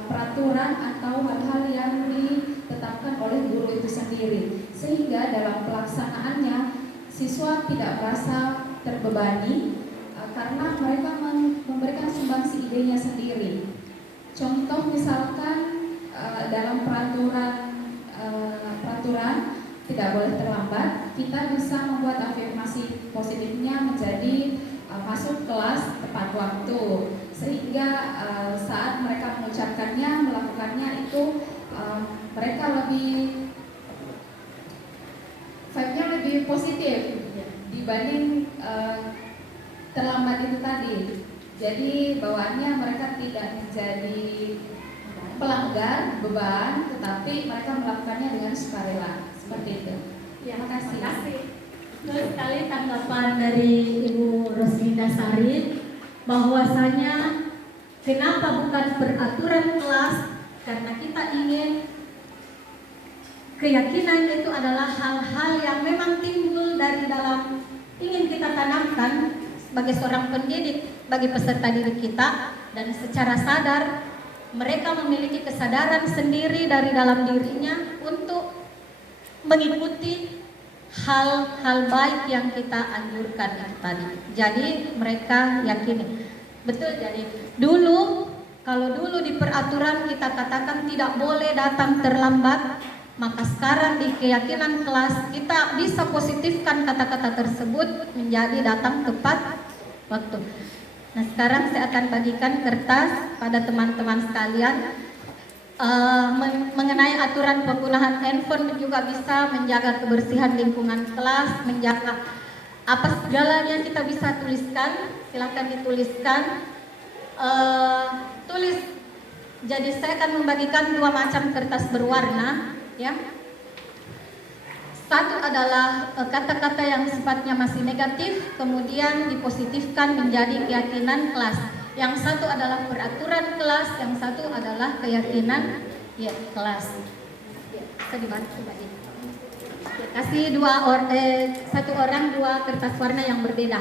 peraturan atau hal-hal yang ditetapkan oleh guru itu sendiri, sehingga dalam pelaksanaannya siswa tidak merasa terbebani karena mereka memberikan sumbangsi idenya sendiri. Contoh misalkan dalam peraturan tidak boleh terlambat, kita bisa membuat afirmasi positifnya menjadi masuk kelas tepat waktu, sehingga saat mereka mengucapkannya, melakukannya itu mereka lebih vibe-nya lebih positif. dibanding terlambat itu tadi. Jadi bawaannya mereka tidak menjadi pelanggar beban, tetapi mereka melakukannya dengan sukarela. Seperti itu. Ya, Terima kasih. Terima kasih. Terus sekali tanggapan dari Ibu Rosminda Sari bahwasanya kenapa bukan peraturan kelas, karena kita ingin keyakinan itu adalah hal-hal yang memang timbul dari dalam, ingin kita tanamkan sebagai seorang pendidik bagi peserta didik kita, dan secara sadar mereka memiliki kesadaran sendiri dari dalam dirinya untuk mengikuti hal-hal baik yang kita anjurkan itu tadi. Jadi mereka yakini betul. Jadi kalau dulu di peraturan kita katakan tidak boleh datang terlambat, maka sekarang di keyakinan kelas kita bisa positifkan kata-kata tersebut menjadi datang tepat waktu. Nah, sekarang saya akan bagikan kertas pada teman-teman sekalian mengenai aturan penggunaan handphone, juga bisa menjaga kebersihan lingkungan kelas, menjaga apa segalanya kita bisa tuliskan. Silakan dituliskan, tulis. Jadi saya akan membagikan 2 macam kertas berwarna, ya. Satu adalah kata-kata yang sifatnya masih negatif, kemudian dipositifkan menjadi keyakinan kelas. Yang satu adalah peraturan kelas, yang satu adalah keyakinan kelas. Ya, bisa dibantu Mbak. Kasih satu orang 2 kertas warna yang berbeda.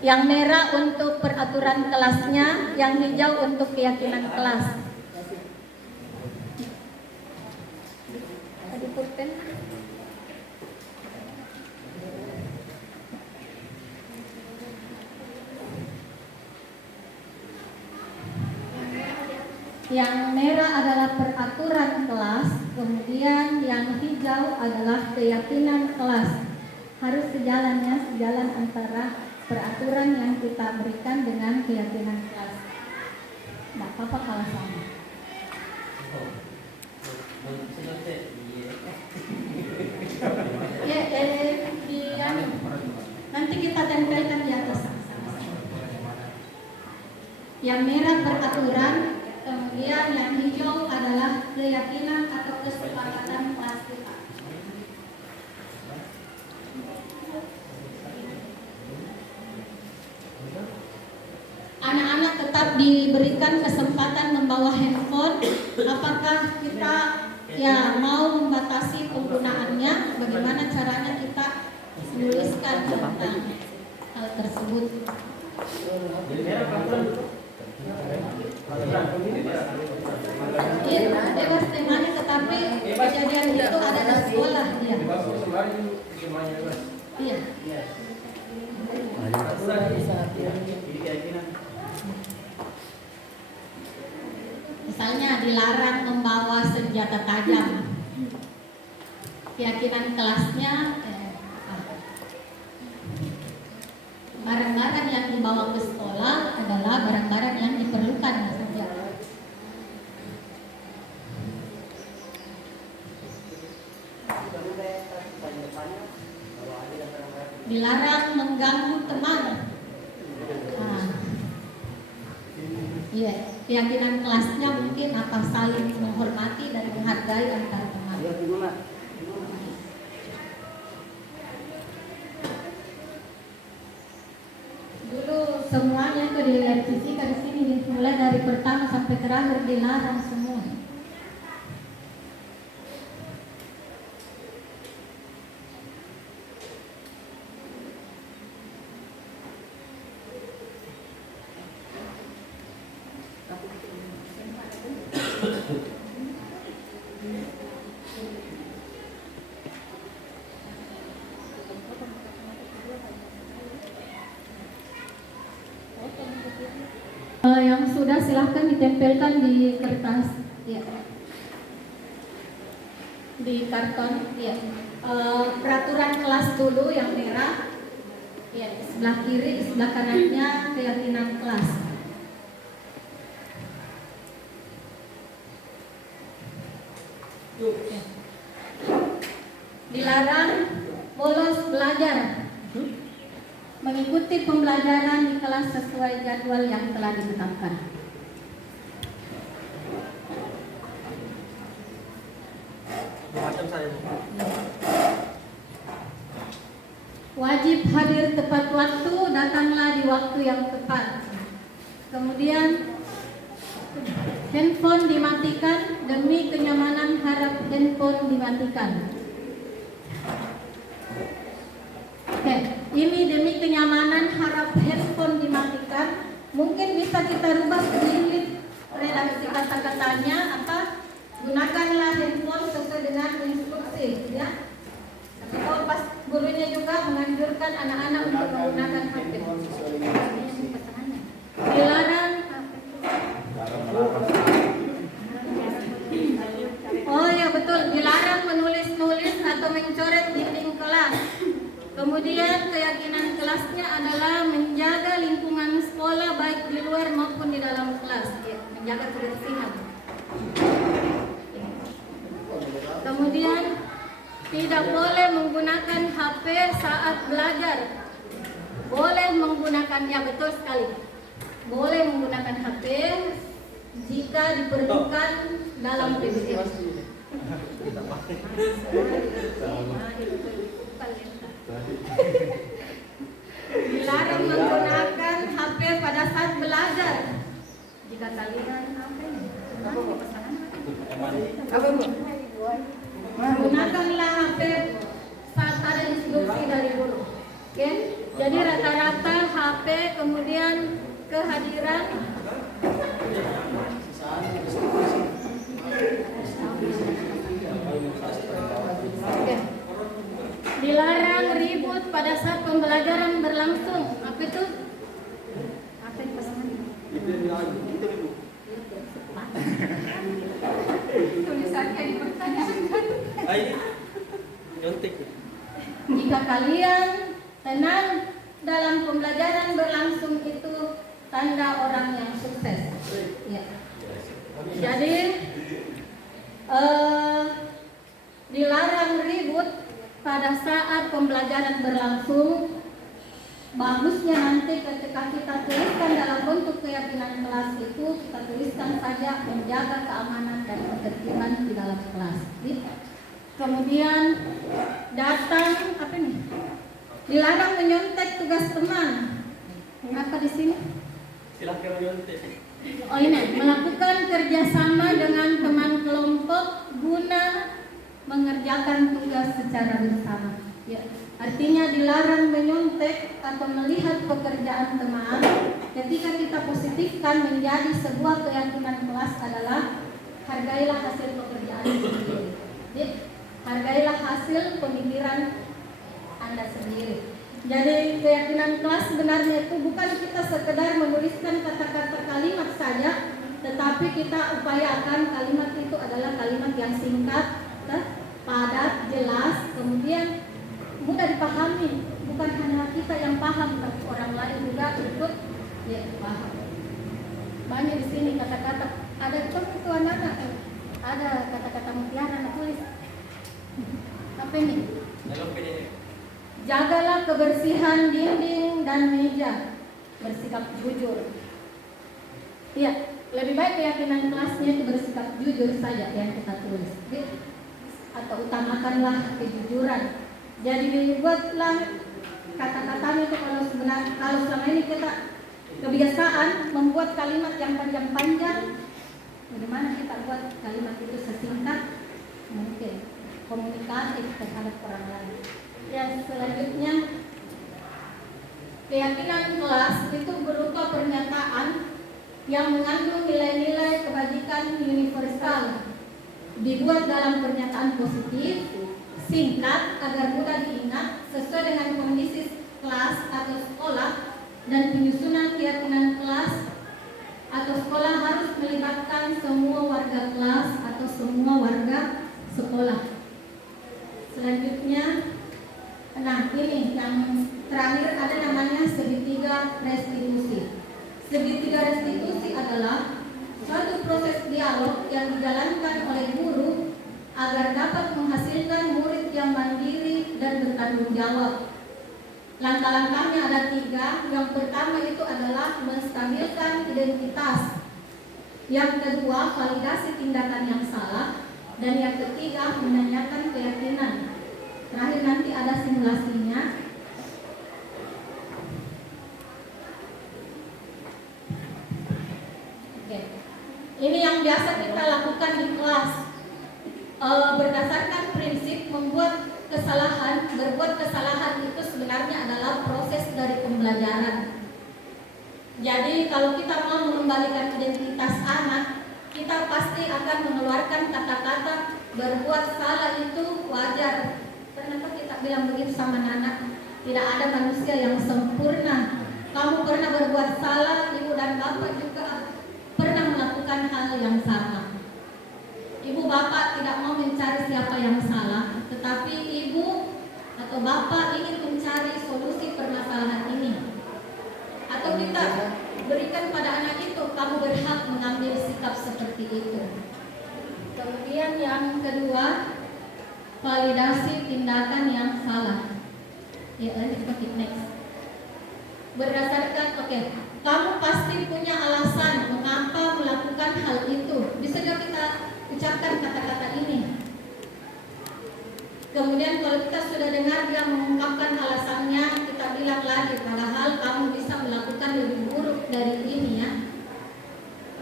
Yang merah untuk peraturan kelasnya, yang hijau untuk keyakinan kelas. Tadi pulpen. Yang merah adalah peraturan kelas, kemudian yang hijau adalah keyakinan kelas. Harus sejalan antara peraturan yang kita berikan dengan keyakinan kelas. Tidak apa-apa kalau sama. Nanti kita tempelkan di atas. Yang merah peraturan, kemudian yang hijau adalah keyakinan atau kesepakatan kelas kita. Anak-anak tetap diberikan kesempatan membawa handphone. Apakah kita mau membatasi penggunaannya? Bagaimana caranya kita menuliskan tentang hal tersebut? Iya, dewas temanya, tetapi kejadian itu ada di sekolah dia. Iya. Misalnya dilarang membawa senjata tajam. Keyakinan kelasnya barang-barang yang dibawa ke sekolah adalah barang-barang yang diperlukan saja. Dilarang mengganggu teman. Iya, keyakinan kelasnya mungkin apa, saling menghormati dan menghargai antar teman. Dulu semuanya itu direvisikan di sini, mulai dari pertama sampai terakhir dilarang semua. Yang sudah silahkan ditempelkan di kertas, ya. Di karton, ya. Peraturan kelas dulu yang merah, ya. Sebelah kiri, sebelah kanannya keyakinan kelas. Ya. Dilarang bolos belajar. mengikuti pembelajaran di kelas sesuai jadwal yang telah ditetapkan. Macam saya. Wajib hadir tepat waktu, datanglah di waktu yang tepat. Kemudian handphone dimatikan, demi kenyamanan harap handphone dimatikan. Oke, ini demi kenyamanan harap handphone dimatikan. Mungkin bisa kita rubah sedikit redaksi kata-katanya apa? Gunakanlah handphone sesuai dengan instruksi, ya. Kalau pas gurunya juga menganjurkan anak-anak untuk menggunakan HP. Dilarang. Oh ya betul, dilarang menulis-nulis atau mencoret dinding kelas. Kemudian keyakinan kelasnya adalah menjaga lingkungan sekolah baik di luar maupun di dalam kelas, ya, menjaga kebersihan. Kemudian tidak boleh menggunakan HP saat belajar. Boleh menggunakan, ya betul sekali. Boleh menggunakan HP jika diperlukan dalam PBM. Dilarang menggunakan HP pada saat belajar. Jika kalian gunakanlah HP saat ada instruksi dari guru. Oke? Jadi rata-rata HP, kemudian kehadiran. Oke. Dilarang ribut pada saat pembelajaran berlangsung. Apa itu? Apa yang pesan? Tulisannya dipertanyakan. Jika kalian tenang dalam pembelajaran berlangsung, itu tanda orang yang sukses. Ya. Jadi dilarang ribut pada saat pembelajaran berlangsung. Bagusnya nanti ketika kita tuliskan dalam bentuk keyakinan kelas itu, kita tuliskan saja menjaga keamanan dan ketertiban di dalam kelas. Kemudian datang apa nih? Dilarang menyontek tugas teman. Apa di sini? Silakan menyontek. Oh ini, melakukan kerjasama dengan teman kelompok guna mengerjakan tugas secara bersama. Ya, artinya dilarang menyontek atau melihat pekerjaan teman. Ketika kita positifkan menjadi sebuah keyakinan kelas adalah hargailah hasil pekerjaan sendiri. Jadi, hargailah hasil pemikiran Anda sendiri. Jadi keyakinan kelas sebenarnya itu bukan kita sekedar menuliskan kata-kata kalimat saja, tetapi kita upayakan kalimat itu adalah kalimat yang singkat, padat, jelas, kemudian mudah dipahami. Bukan hanya kita yang paham, tapi orang lain juga ikut ya paham. Banyak di sini kata-kata, ada itu anak-anak, ada kata-kata mutiara tulis. Apa ini? Jagalah kebersihan dinding dan meja, bersikap jujur. Ya, lebih baik keyakinan kelasnya itu bersikap jujur saja yang kita tulis. Atau utamakanlah kejujuran. Jadi buatlah kata-katanya itu kalau selama ini kita kebiasaan membuat kalimat yang panjang-panjang, bagaimana kita buat kalimat itu sesingkat mungkin, komunikatif terhadap orang lain. Yang selanjutnya, keyakinan kelas itu berupa pernyataan yang mengandung nilai-nilai kebajikan universal, dibuat dalam pernyataan positif, singkat agar mudah diingat, sesuai dengan kondisi kelas atau sekolah, dan penyusunan keyakinan kelas atau sekolah harus melibatkan semua warga kelas atau semua warga sekolah. Selanjutnya, nah ini yang terakhir ada namanya segitiga restitusi. Segitiga restitusi adalah suatu proses dialog yang dijalankan oleh guru agar dapat menghasilkan murid yang mandiri dan bertanggung jawab. Langkah-langkahnya ada 3. Yang pertama itu adalah menstabilkan identitas. Yang kedua, validasi tindakan yang salah. Dan yang ketiga, menanyakan keyakinan. Terakhir nanti ada simulasinya. Oke. Ini yang biasa kita lakukan di kelas. Berdasarkan prinsip berbuat kesalahan itu sebenarnya adalah proses dari pembelajaran. Jadi kalau kita mau mengembalikan identitas anak, kita pasti akan mengeluarkan kata-kata berbuat salah itu wajar. Kenapa kita bilang begitu sama anak? Tidak ada manusia yang sempurna. Kamu pernah berbuat salah, ibu dan bapak juga pernah melakukan hal yang sama. Ibu bapak tidak mau mencari siapa yang salah, tetapi ibu atau bapak ingin mencari solusi permasalahan ini. Atau kita berikan pada anak itu, kamu berhak mengambil sikap seperti itu. Kemudian yang kedua, validasi tindakan yang salah. Ya, next. Berdasarkan, kamu pasti punya alasan mengapa melakukan hal itu. Bisa juga kita ucapkan kata-kata ini. Kemudian kalau kita sudah dengar dia mengungkapkan alasannya, kita bilang lagi, padahal kamu bisa melakukan lebih buruk dari ini ya.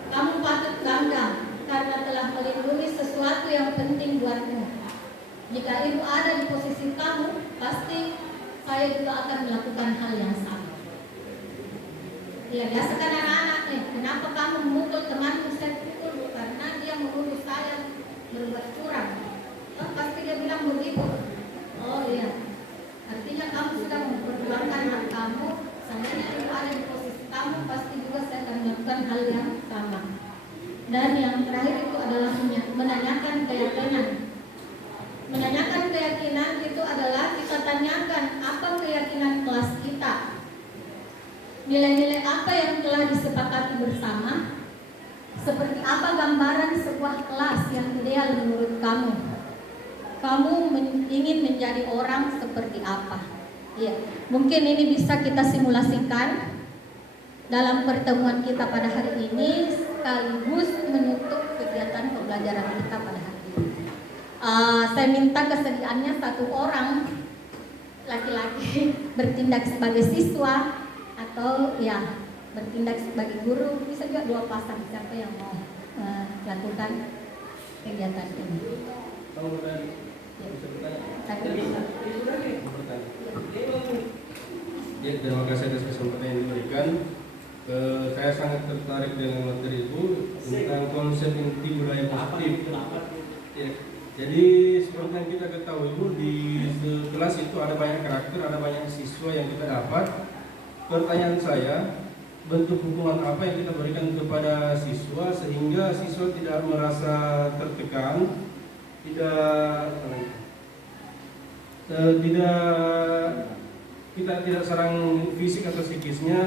Kamu patut bangga karena telah melindungi sesuatu yang penting buatmu. Jika ibu ada di posisi kamu, pasti saya juga akan melakukan hal yang sama. Ya, biasakan anak-anak, kenapa kamu memukul temanmu? Saya pukul karena dia menuduh saya berbuat curang. Pasti dia bilang begitu. Oh iya, artinya kamu sudah memperjuangkan hak kamu. Seandainya ibu ada di posisi kamu, pasti juga saya akan melakukan hal yang sama. Dan yang terakhir itu adalah menanyakan keyakinan. Menanyakan keyakinan itu adalah kita tanyakan apa keyakinan kelas kita. Nilai-nilai apa yang telah disepakati bersama? Seperti apa gambaran sebuah kelas yang ideal menurut kamu? Kamu ingin menjadi orang seperti apa? Ya, mungkin ini bisa kita simulasikan dalam pertemuan kita pada hari ini sekaligus menutup kegiatan pembelajaran kita pada hari ini. Saya minta kesediaannya 1 orang laki-laki bertindak sebagai siswa atau ya bertindak sebagai guru, bisa juga 2 pasang siapa yang mau lakukan kegiatan ini. Ya, terima kasih atas kesempatan yang diberikan. Saya sangat tertarik dengan materi itu tentang konsep inti budaya positif. Ya, jadi seperti yang kita ketahui Bu, di kelas itu ada banyak karakter, ada banyak siswa yang kita dapat. Pertanyaan saya, bentuk hukuman apa yang kita berikan kepada siswa sehingga siswa tidak merasa tertekan, kita tidak serang fisik atau psikisnya.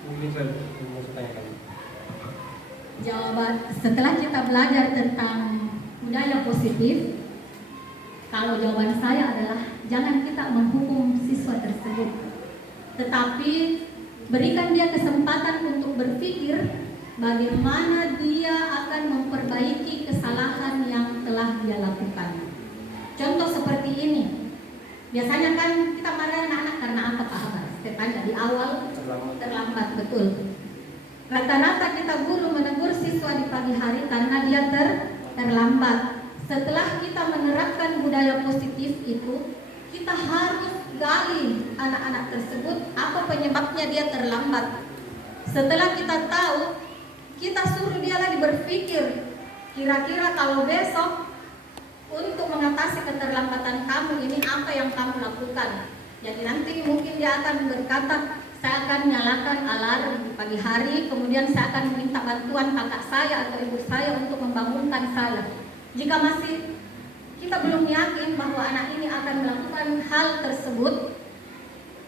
Mungkin saya mau tanyakan. Jawaban setelah kita belajar tentang budaya positif, kalau jawaban saya adalah jangan kita menghukum siswa tersebut, tetapi berikan dia kesempatan untuk berpikir bagaimana dia akan memperbaiki kesalahan yang telah dia lakukan. Contoh seperti ini. Biasanya kan kita marah anak-anak karena apa Pak Habar? Saya tanya di awal terlambat, betul. Rata-rata kita guru menegur siswa di pagi hari karena dia terlambat. Setelah kita menerapkan budaya positif itu, kita harus gali anak-anak tersebut apa penyebabnya dia terlambat. Setelah kita tahu, kita suruh dia lagi berpikir, kira-kira kalau besok untuk mengatasi keterlambatan kamu ini apa yang kamu lakukan. Jadi nanti mungkin dia akan berkata, saya akan nyalakan alarm di pagi hari, kemudian saya akan meminta bantuan kakak saya atau ibu saya untuk membangunkan saya. Jika masih kita belum yakin bahwa anak ini akan melakukan hal tersebut,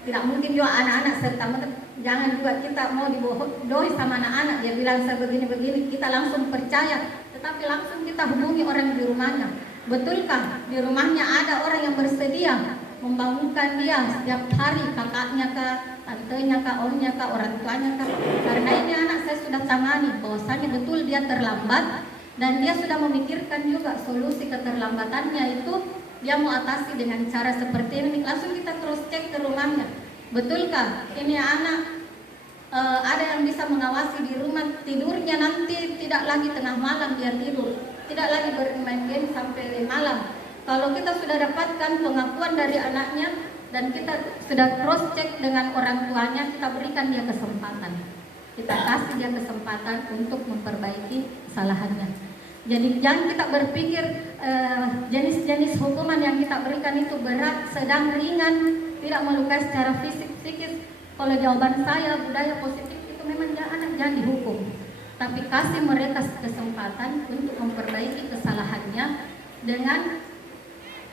tidak mungkin juga anak-anak serta-merta, jangan juga kita mau dibodohi sama anak-anak, dia bilang saya begini-begini, kita langsung percaya, tetapi langsung kita hubungi orang di rumahnya. Betulkah di rumahnya ada orang yang bersedia membangunkan dia setiap hari, kakaknya kah, tantenya kah, omnya kah, orang tuanya kah. Karena ini anak saya sudah tangani bahwasanya betul dia terlambat dan dia sudah memikirkan juga solusi keterlambatannya itu dia mau atasi dengan cara seperti ini. Langsung kita cross check ke rumahnya, betulkah ini anak ada yang bisa mengawasi di rumah, tidurnya nanti tidak lagi tengah malam dia tidur, tidak lagi bermain game sampai malam. Kalau kita sudah dapatkan pengakuan dari anaknya dan kita sudah cross check dengan orang tuanya, kita berikan dia kesempatan, kita kasih dia kesempatan untuk memperbaiki kesalahannya. Jadi jangan kita berpikir jenis-jenis hukuman yang kita berikan itu berat, sedang, ringan, tidak melukai secara fisik, psikis. Kalau jawaban saya budaya positif itu memang anak jangan dihukum, tapi kasih mereka kesempatan untuk memperbaiki kesalahannya dengan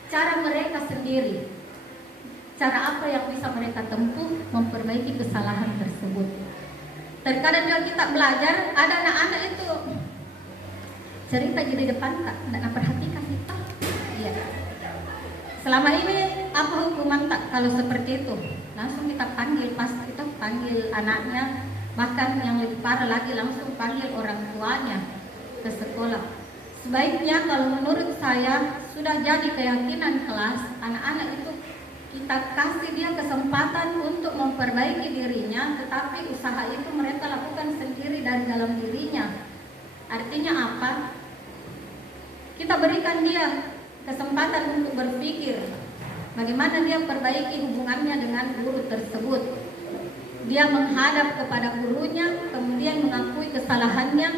cara mereka sendiri. Cara apa yang bisa mereka tempuh memperbaiki kesalahan tersebut. Terkadang juga kita belajar, ada anak-anak itu cerita di depan tak, tidak perhatikan kita. Iya. Selama ini apa hukuman tak kalau seperti itu? Langsung kita panggil, pas kita panggil anaknya, bahkan yang lebih parah lagi langsung panggil orang tuanya ke sekolah. Sebaiknya kalau menurut saya sudah jadi keyakinan kelas, anak-anak itu kita kasih dia kesempatan untuk memperbaiki dirinya, tetapi usaha itu mereka lakukan sendiri dari dalam dirinya. Artinya apa? Kita berikan dia kesempatan untuk berpikir bagaimana dia perbaiki hubungannya dengan guru tersebut. Dia menghadap kepada gurunya, kemudian mengakui kesalahannya,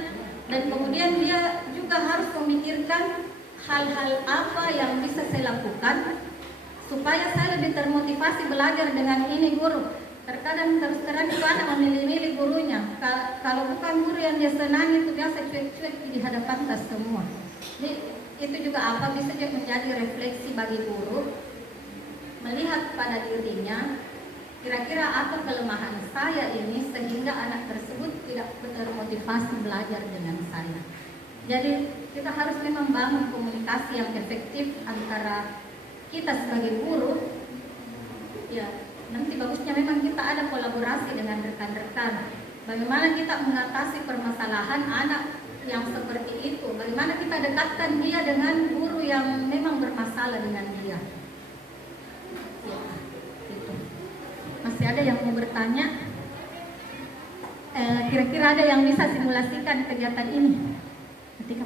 dan kemudian dia juga harus memikirkan hal-hal apa yang bisa saya lakukan supaya saya lebih termotivasi belajar dengan ini guru. Terkadang terus terang itu anak memilih-milih gurunya. Kalau bukan guru yang dia senangi itu biasa cuek-cuek di hadapan kita semua. Jadi itu juga apa bisa juga menjadi refleksi bagi guru, melihat pada dirinya kira-kira apa kelemahan saya ini sehingga anak tersebut tidak termotivasi belajar dengan saya. Jadi kita harus memang bangun komunikasi yang efektif antara kita sebagai guru. Ya, nanti bagusnya memang kita ada kolaborasi dengan rekan-rekan. Bagaimana kita mengatasi permasalahan anak yang seperti itu? Bagaimana kita dekatkan dia dengan guru yang memang bermasalah dengan dia? Ya, gitu. Masih ada yang mau bertanya? Kira-kira ada yang bisa simulasikan kegiatan ini? Ketika